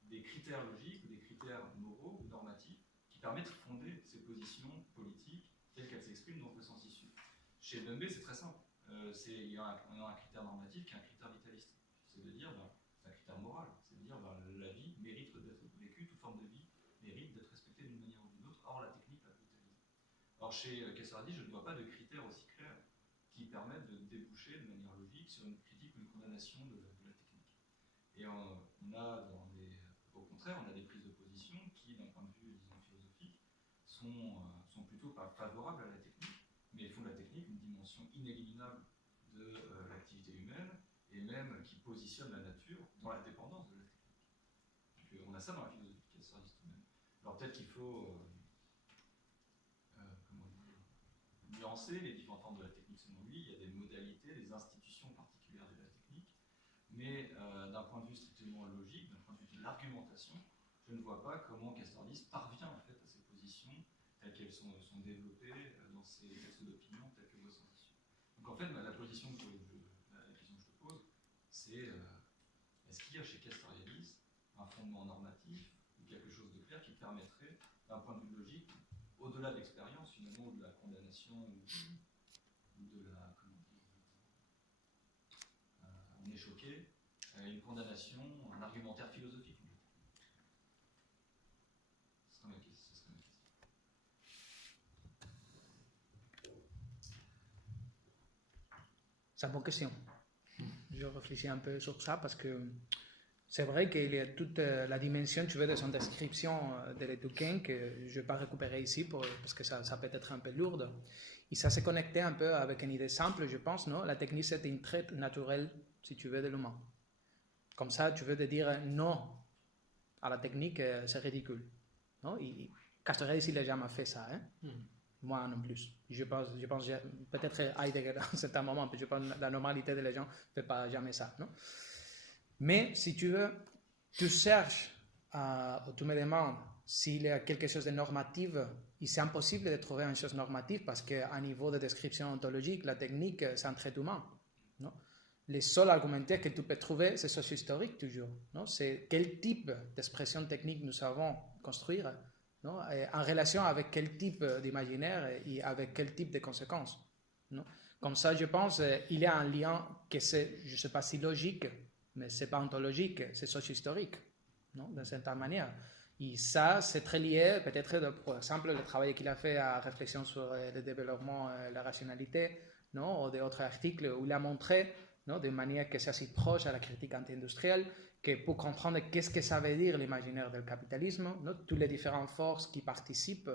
des critères logiques ou des critères moraux ou normatifs qui permettent de fonder ces positions politiques telles qu'elles s'expriment dans le sens issu. Chez Dembe, c'est très simple. Il y a un critère normatif qui est un critère vitaliste. C'est de dire, c'est un critère moral. C'est de dire, la vie mérite d'être vécue, toute forme de vie mérite d'être respectée d'une manière ou d'une autre. Or, la technique la brutalise. Or, chez Castoriadis, je ne vois pas de critères aussi clairs qui permettent de déboucher de manière logique sur une critique ou une condamnation de la technique. Et au contraire, on a des prises de position qui, d'un point de vue, disons, philosophique, sont plutôt pas favorables à la technique, mais font de la technique une dimension inéliminable de l'activité humaine, et même qui positionne la nature dans la dépendance de la technique. Donc, on a ça dans la philosophie de Castoriadis tout de même. Alors peut-être qu'il faut nuancer les différentes formes de la technique selon lui. Il y a des modalités, des institutions particulières de la technique, mais d'un point de vue strictement logique, d'un point de vue de l'argumentation, je ne vois pas comment Castoriadis parvient en fait à ces positions telles qu'elles sont développées dans ces textes d'opinion tels que Voix sans issue. Donc en fait, la question que je pose, c'est est-ce qu'il y a chez Castoriadis un fondement normatif ou quelque chose de clair qui permettrait, d'un point de vue logique, au-delà de l'expérience finalement, ou de la condamnation, ou de la, on est choqué, une condamnation, un argumentaire philosophique. Ce serait ma question. C'est une bonne question. Je réfléchis un peu sur ça parce que c'est vrai qu'il y a toute la dimension, tu veux, de son description de l'éduquin que je ne vais pas récupérer ici parce que ça peut être un peu lourd. Et ça s'est connecté un peu avec une idée simple, je pense, non? La technique, c'est une trait naturel, si tu veux, de l'humain. Comme ça, tu veux de dire non à la technique, c'est ridicule. Non? Castoriadis, il n'a jamais fait ça. Hein? Moi non plus. Je pense peut-être Heidegger dans un certain moment, je pense que la normalité des gens ne fait pas jamais ça. Non? Mais si tu veux, tu cherches, tu me demandes s'il y a quelque chose de normatif, et c'est impossible de trouver une chose normative parce qu'à niveau de description ontologique, la technique, c'est un trait humain. Non? Les seuls argumentaires que tu peux trouver, c'est socio-historique toujours. Non? C'est quel type d'expression technique nous savons construire, non? En relation avec quel type d'imaginaire et avec quel type de conséquences. Non? Comme ça, je pense qu'il y a un lien que c'est, je ne sais pas si logique, mais ce n'est pas ontologique, c'est socio-historique, non? D'une certaine manière. Et ça, c'est très lié, peut-être, par exemple, le travail qu'il a fait à réflexion sur le développement, la rationalité, non? Ou d'autres articles où il a montré, non? De manière que c'est assez proche à la critique anti-industrielle, que pour comprendre qu'est-ce que ça veut dire l'imaginaire du capitalisme, non? Toutes les différentes forces qui participent,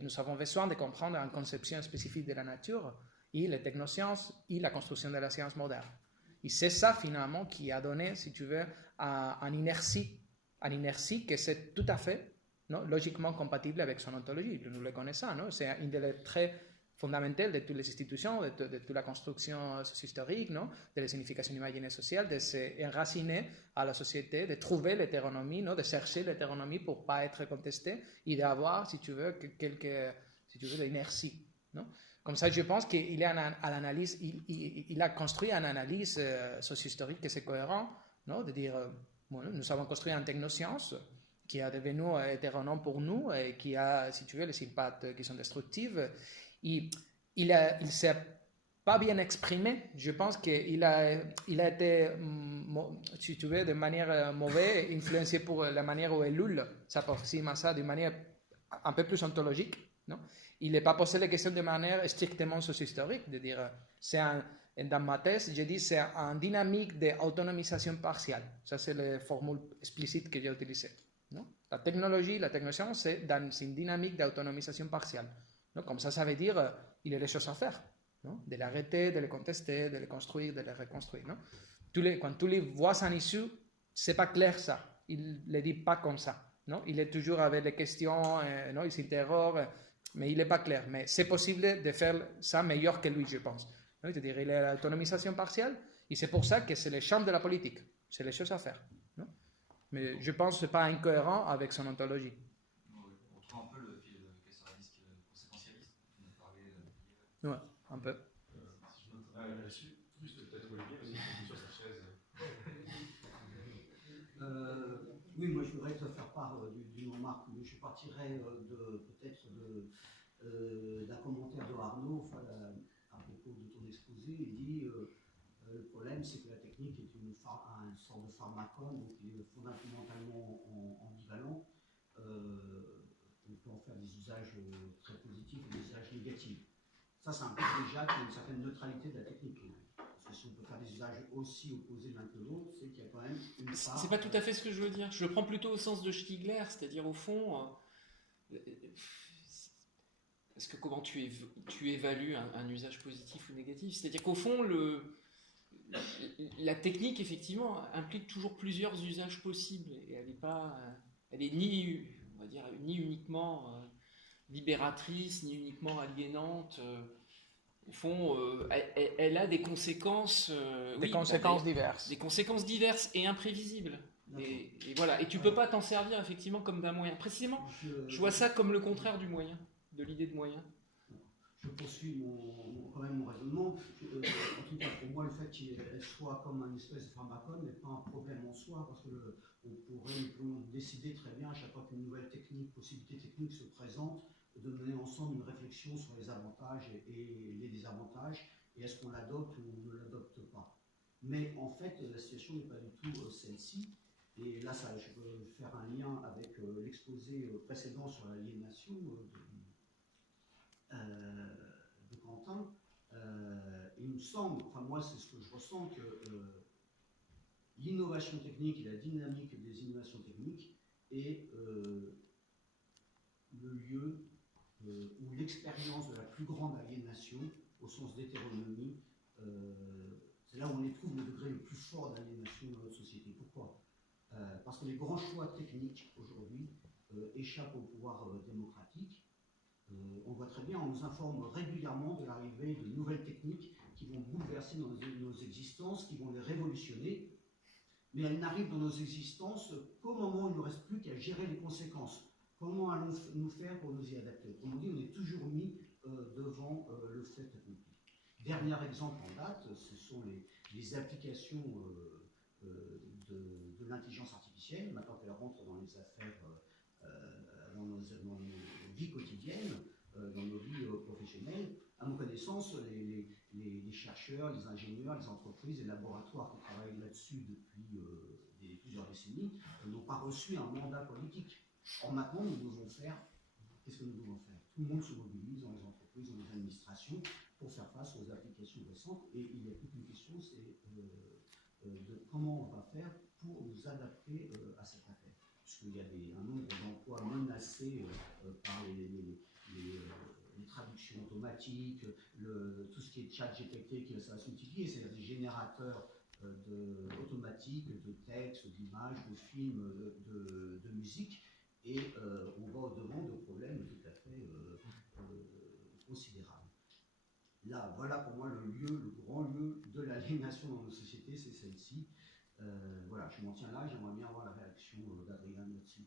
nous avons besoin de comprendre une conception spécifique de la nature, et les technosciences, et la construction de la science moderne. Et c'est ça, finalement, qui a donné, si tu veux, une inertie que c'est tout à fait, non, logiquement compatible avec son ontologie. Nous le connaissons, non? C'est un des traits fondamentaux de toutes les institutions, de toute la construction socio-historique, non? De la signification imaginaire sociale, de s'enraciner à la société, de trouver l'hétéronomie, non? De chercher l'hétéronomie pour ne pas être contesté et d'avoir, si tu veux, l'inertie, non? Comme ça, je pense qu'il a construit une analyse socio-historique qui est cohérente, non? De dire, nous avons construit une technoscience qui est devenue hétéronome pour nous et qui a, si tu veux, les impacts qui sont destructifs. Il ne s'est pas bien exprimé. Je pense qu'il a été, si tu veux, de manière mauvaise, influencé pour la manière où Ellul s'approxime à ça d'une manière un peu plus ontologique, non? Il n'est pas posé les questions de manière strictement socio-historique, de dire, dans ma thèse, je dis c'est une dynamique d'autonomisation partielle. Ça, c'est la formule explicite que j'ai utilisée. Non? La technologie, la technoscience, c'est dans une dynamique d'autonomisation partielle. Non? Comme ça veut dire il y a des choses à faire. Non? De l'arrêter, de les contester, de les construire, de les reconstruire. Non? Quand tu les vois en issue, ce n'est pas clair ça. Il ne le dit pas comme ça. Non? Il est toujours avec des questions, non? Il s'interroge, mais il n'est pas clair. Mais c'est possible de faire ça meilleur que lui, je pense. C'est-à-dire qu'il y a l'autonomisation partielle, et c'est pour ça que c'est le champ de la politique. C'est les choses à faire. Non? Mais je pense que ce n'est pas incohérent avec son ontologie. On trouve un peu le fil de castoralisme conséquentialiste. On a parlé hier. Ouais, un peu. Si je note là-dessus, juste peut-être Olivier, parce que sur sa chaise. Oui, moi je voudrais te faire part d'une remarque. Je partirais peut-être d'un commentaire de Arnaud à propos de ton exposé. Il dit le problème c'est que la technique est une sorte de pharmacone, donc il est fondamentalement ambivalent. On peut en faire des usages très positifs et des usages négatifs. Ça implique déjà qu'il y a une certaine neutralité de la technique. Parce que si on peut faire des usages aussi opposés l'un que l'autre, c'est qu'il y a quand même une part... C'est pas tout à fait ce que je veux dire. Je le prends plutôt au sens de Stigler, c'est-à-dire au fond, parce que comment tu évalues un usage positif ou négatif? C'est-à-dire qu'au fond, la technique, effectivement, implique toujours plusieurs usages possibles. Et elle est ni, on va dire, ni uniquement libératrice, ni uniquement aliénante. Au fond, elle a des conséquences... Des conséquences diverses. Des conséquences diverses et imprévisibles. Et voilà. Et tu peux pas t'en servir, effectivement, comme d'un moyen. Précisément, je vois ça comme le contraire du moyen, de l'idée de moyen. Je poursuis quand même mon raisonnement. En tout cas, pour moi, le fait qu'elle soit comme un espèce de pharmacone n'est pas un problème en soi, parce qu'on pourrait décider très bien, à chaque fois qu'une nouvelle possibilité technique se présente, de mener ensemble une réflexion sur les avantages et les désavantages, et est-ce qu'on l'adopte ou on ne l'adopte pas. Mais en fait, la situation n'est pas du tout celle-ci. Et là, je veux faire un lien avec l'exposé précédent sur l'aliénation de Quentin. Il me semble, enfin moi c'est ce que je ressens, que l'innovation technique et la dynamique des innovations techniques est le lieu où l'expérience de la plus grande aliénation, au sens d'hétéronomie, c'est là où on éprouve le degré le plus fort d'aliénation dans notre société. Pourquoi? Parce que les grands choix techniques aujourd'hui échappent au pouvoir démocratique. On voit très bien, on nous informe régulièrement de l'arrivée de nouvelles techniques qui vont bouleverser nos existences, qui vont les révolutionner, mais elles n'arrivent dans nos existences qu'au moment où il ne nous reste plus qu'à gérer les conséquences. Comment allons-nous faire pour nous y adapter? Autrement dit, on est toujours mis devant le fait accompli. Dernier exemple en date, ce sont les applications de l'intelligence artificielle, maintenant qu'elle rentre dans les affaires, dans nos vies quotidiennes, dans nos vies professionnelles. À mon connaissance, les chercheurs, les ingénieurs, les entreprises, les laboratoires qui travaillent là-dessus depuis plusieurs décennies n'ont pas reçu un mandat politique. Or maintenant, nous devons faire, qu'est-ce que nous devons faire? Tout le monde se mobilise dans les entreprises, dans les administrations, pour faire face aux applications récentes. Et il y a toute une question, c'est de comment on va faire pour nous adapter à cette affaire. Puisqu'il y a un nombre d'emplois menacés par les traductions automatiques, tout ce qui est chat GPT qui va se multiplier, c'est-à-dire des générateurs automatiques de textes, d'images, de films, de musique, et on va au-devant de problèmes tout à fait considérables. Là, voilà pour moi le grand lieu de l'aliénation dans nos sociétés, c'est celle-ci. Voilà, je m'en tiens là, j'aimerais bien avoir la réaction d'Adrien là-dessus.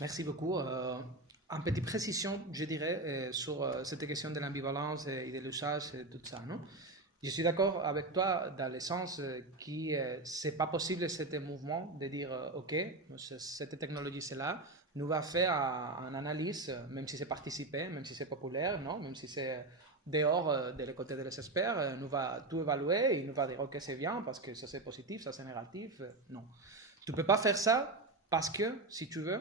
Merci beaucoup. En petite précision, je dirais, sur cette question de l'ambivalence et de l'usage et tout ça, non? Je suis d'accord avec toi dans le sens que ce n'est pas possible, ce mouvement, de dire OK, cette technologie c'est là, nous va faire une analyse, même si c'est participé, même si c'est populaire, non? Même si c'est dehors de côté des experts, nous va tout évaluer et nous va dire OK, c'est bien parce que ça c'est positif, ça c'est négatif. Non. Tu ne peux pas faire ça parce que, si tu veux,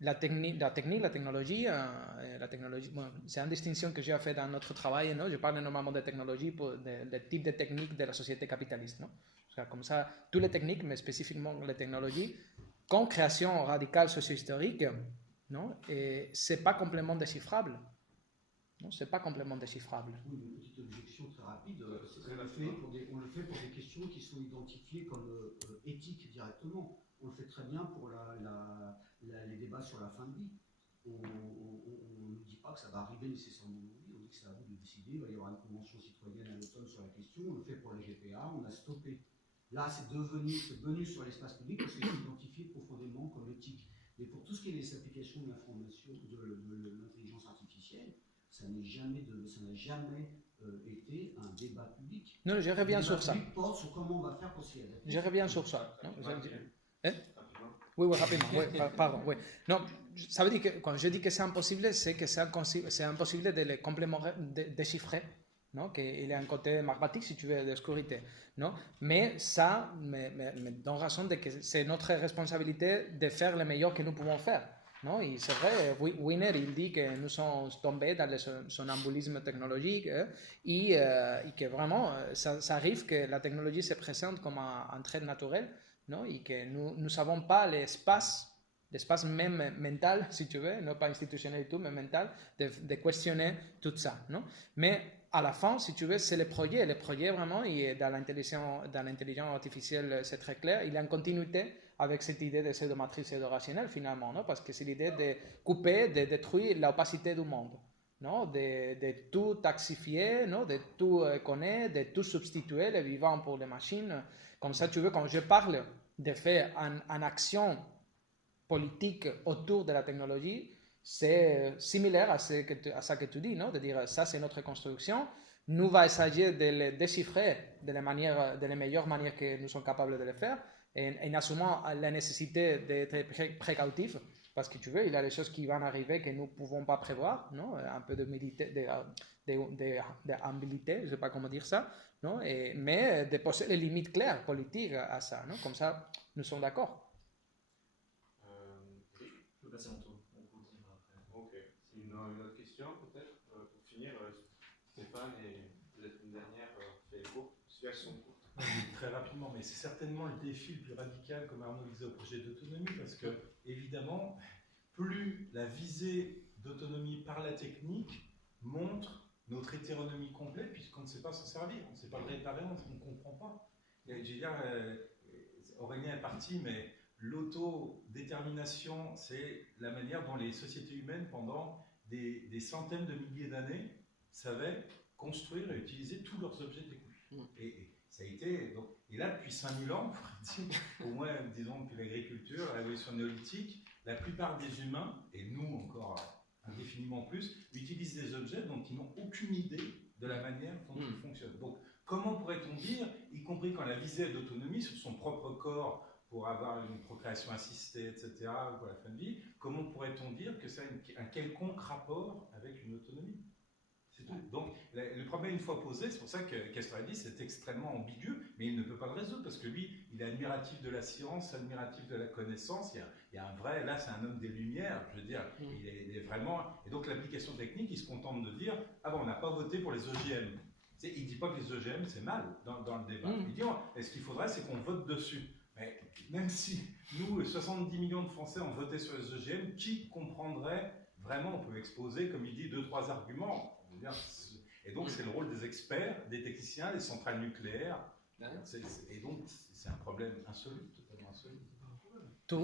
la technologie, bon, c'est une distinction que j'ai faite dans notre travail. Non? Je parle normalement de technologie pour des types de techniques de la société capitaliste. Non? Comme ça, toutes les techniques, mais spécifiquement les technologies, comme création radicale socio-historique, ce n'est pas complètement déchiffrable. Non, ce n'est pas complètement déchiffrable. Oui, une petite objection très rapide. On le fait pour des questions qui sont identifiées comme éthiques directement. On le fait très bien pour les débats sur la fin de vie. On ne dit pas que ça va arriver nécessairement aujourd'hui, on dit que c'est à vous de décider. Il va y avoir une convention citoyenne à l'automne sur la question. On le fait pour la GPA, on a stoppé Là, c'est venu sur l'espace public parce que c'est identifié profondément comme éthique. Et pour tout ce qui est les applications de l'information, de l'intelligence artificielle, ça n'a jamais été un débat public. Non, je reviens sur ça. Le débat public porte sur comment on va faire pour s'y adapter. Je reviens sur ça. Non, oui, rapidement. Oui, pardon. Oui. Non, ça veut dire que quand je dis que c'est impossible, c'est que c'est impossible de les complètement déchiffrer. Non, qu'il y a un côté mathématique, si tu veux, d'obscurité. Non, mais ça me donne raison de que c'est notre responsabilité de faire le meilleur que nous pouvons faire. Non, et c'est vrai, Wiener, il dit que nous sommes tombés dans le somnambulisme technologique et que vraiment, ça arrive que la technologie se présente comme un trait naturel, non, et que nous ne savons pas l'espace même mental, si tu veux, non pas institutionnel et tout, mais mental, de questionner tout ça. Non? Mais à la fin, si tu veux, c'est le projet. Le projet, vraiment, et dans l'intelligence artificielle, c'est très clair, il est en continuité avec cette idée de pseudo-matrice pseudo-rationnelle, finalement, non? Parce que c'est l'idée de couper, de détruire l'opacité du monde, non? De tout taxifier, non? De tout connaître, de tout substituer, le vivant pour les machines. Comme ça, tu veux, quand je parle de faire en action politique autour de la technologie, c'est similaire à ça que tu dis, non? De dire ça c'est notre construction, nous va essayer de le déchiffrer de la meilleure manière que nous sommes capables de le faire, et en assumant la nécessité d'être précautif, parce que tu veux, il y a des choses qui vont arriver que nous ne pouvons pas prévoir, non? Un peu d'humilité, d'humilité, je ne sais pas comment dire ça, non? Mais de poser les limites claires politiques à ça, non? Comme ça, nous sommes d'accord. Je peux passer mon tour. Ok. C'est une autre question peut-être pour finir. Stéphane et peut-être une dernière fait court. Celui-là sont courtes. Très rapidement, mais c'est certainement le défi le plus radical, comme Arnaud disait, au projet d'autonomie, parce que évidemment, plus la visée d'autonomie par la technique montre notre hétéronomie complète, puisqu'on ne sait pas s'en servir, on ne sait pas le réparer, on ne comprend pas. Et, je veux dire, Aurélien est parti, mais l'autodétermination, c'est la manière dont les sociétés humaines, pendant des centaines de milliers d'années, savaient construire et utiliser tous leurs objets techniques. Et ça a été... Donc, et là, depuis 5000 ans, au moins, disons, depuis l'agriculture, la révolution néolithique, la plupart des humains, et nous encore indéfiniment plus, utilisent des objets dont ils n'ont aucune idée de la manière dont ils fonctionnent. Donc, comment pourrait-on dire, y compris quand la visée d'autonomie sur son propre corps, pour avoir une procréation assistée, etc., pour la fin de vie, comment pourrait-on dire que ça a un quelconque rapport avec une autonomie? C'est tout. Donc, le problème, une fois posé, c'est pour ça que Castoriadis est extrêmement ambigu, mais il ne peut pas le résoudre, parce que lui, il est admiratif de la science, admiratif de la connaissance, il y a un vrai, là, c'est un homme des Lumières, je veux dire, il est vraiment... Et donc, l'application technique, il se contente de dire, ah bon, on n'a pas voté pour les OGM. Il ne dit pas que les OGM, c'est mal, dans le débat. Il dit, ce qu'il faudrait, c'est qu'on vote dessus. Mais même si nous, 70 millions de Français ont voté sur les OGM, qui comprendrait vraiment, on peut exposer, comme il dit, 2-3 arguments. Et donc, c'est le rôle des experts, des techniciens, des centrales nucléaires. Et donc, c'est un problème insoluble, totalement insoluble. Tu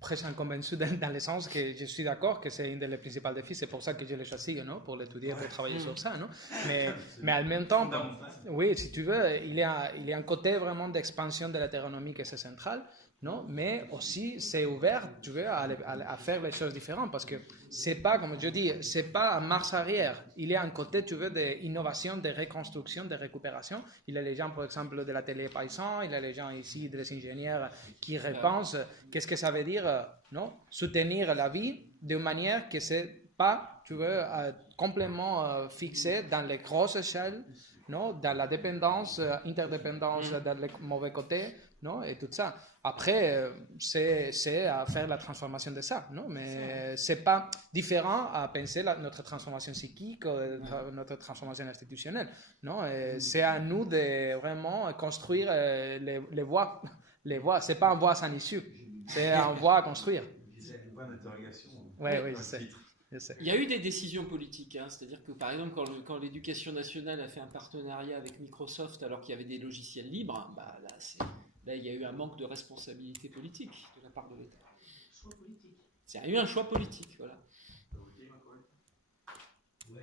presque convaincu dans le sens que je suis d'accord que c'est un des principaux défis, c'est pour ça que je l'ai choisi, non? Pour l'étudier, pour travailler sur ça, non? Mais en même temps, oui, si tu veux, il y a un côté vraiment d'expansion de l'hétéronomie qui est central, non? Mais aussi, c'est ouvert, tu veux, à faire les choses différentes, parce que c'est pas, comme je dis, c'est pas en marche arrière. Il y a un côté, tu veux, d'innovation, de reconstruction, de récupération. Il y a les gens, par exemple, de la télé paysan, il y a les gens ici, des ingénieurs qui repensent qu'est-ce que ça veut dire, non? Soutenir la vie d'une manière que c'est pas, tu veux, complètement fixé dans les grosses échelles, non? Dans la dépendance, interdépendance dans les mauvais côtés, non? Et tout ça. Après, c'est à faire la transformation de ça, non? Mais c'est pas différent à penser notre transformation psychique, notre transformation institutionnelle, non? C'est à nous de vraiment construire les voies. Les voies, c'est pas une voie sans issue, c'est une voie à construire. C'est une bonne interrogation. Oui, je sais. Il y a eu des décisions politiques, hein, c'est-à-dire que par exemple quand l'éducation nationale a fait un partenariat avec Microsoft alors qu'il y avait des logiciels libres, bah, là il y a eu un manque de responsabilité politique de la part de l'État. Choix politique. Il y a eu un choix politique, voilà. Oui,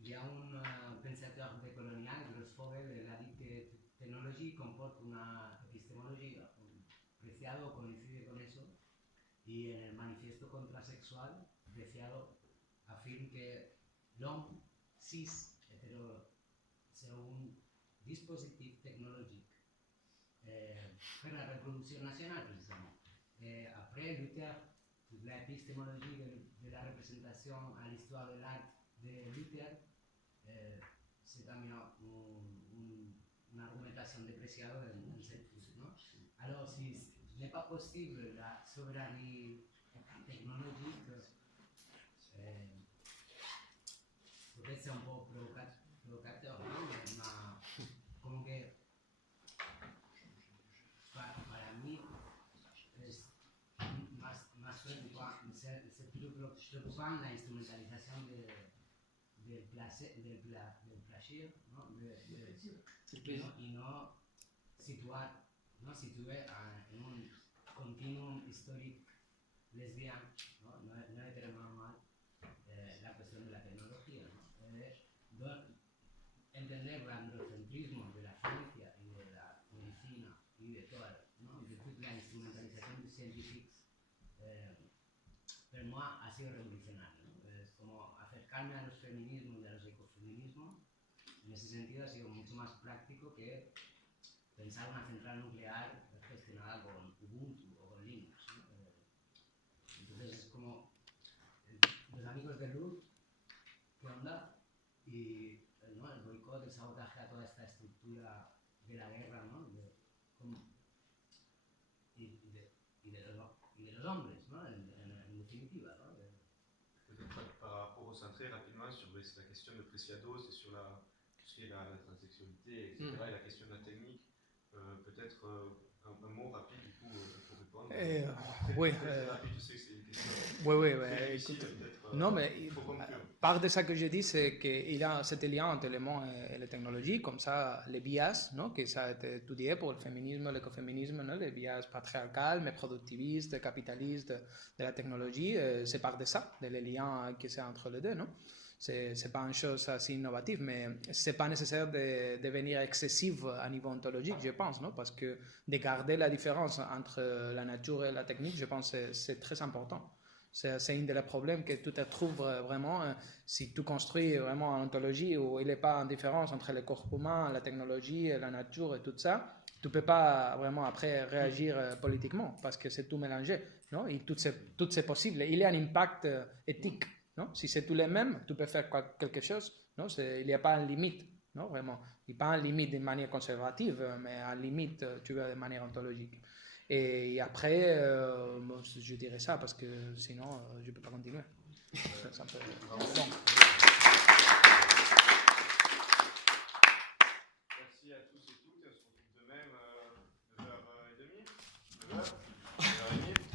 il y a un pensateur décolonial, Gross Fogel, il a dit que technologie technology comporta una epistemología. Preciado coincide con eso y en el manifiesto contrasexual, Preciado afirma que l'homme cis hétéro c'est un dispositif technologique per la reproducción nacional, precisamente. Après Luther, la epistémologie de la représentation à l'histoire de l'art de Luther, c'est también una argumentación de Preciado en cette ¿no? Alors, si n'est pas possible la souveraineté technologique, peut-être c'est un peu provocateur, ¿no? Como que para mí es más preocupante, c'est plus preocupant la instrumentalización del placer, ¿no? Y no situé en un continuum histórico lesbiano, no heteronormal, la cuestión de la tecnología, ¿no? Entender el androcentrismo de la ciencia y de la medicina y de toda, ¿no? de toda la instrumentalización científica, para mí ha sido revolucionario, ¿no? Es como acercarme a los feminismos y a los ecofeminismos. En ese sentido ha sido mucho más práctico que pensar una central nuclear gestionada con Ubuntu o con Linux, ¿no? Entonces es como los amigos de luz, ¿qué onda? Y ¿no? el boicot, el sabotaje a toda esta estructura de la guerra, ¿no? y de los hombres, ¿no? en definitiva, ¿no? Peut-être par rapport au centré rapidement sur la question de Preciado, c'est sur tout ce qui est la transsexualité, etc. Et la question de la technique. Peut-être un mot rapide du coup pour répondre. Oui. Rapide, je sais que c'est une question. Oui, Difficile, écoute. Non, mais part de ça que je dis, c'est qu'il y a cet lien entre les mots et les technologies, comme ça, les biais, non, que ça a été étudié pour le féminisme, l'écoféminisme, non, les biais patriarcales, mais productivistes, capitalistes de la technologie, c'est part de ça, de les liens qui sont entre les deux, non? C'est pas une chose assez innovative, mais c'est pas nécessaire de devenir excessive à niveau ontologique, je pense, non? Parce que de garder la différence entre la nature et la technique, je pense que c'est très important. C'est un des problèmes que tu te trouves vraiment si tu construis vraiment une ontologie où il n'y a pas de différence entre le corps humain, la technologie, la nature et tout ça. Tu ne peux pas vraiment après réagir politiquement parce que c'est tout mélangé, non? Et tout c'est possible. Il y a un impact éthique. Non? Si c'est tous les mêmes, tu peux faire quelque chose. Non? Il n'y a pas une limite, non? Vraiment. Il n'y a pas une limite de manière conservative, mais une limite, tu vois, de manière ontologique. Et après, je dirais ça parce que sinon, je ne peux pas continuer. C'est un peu long.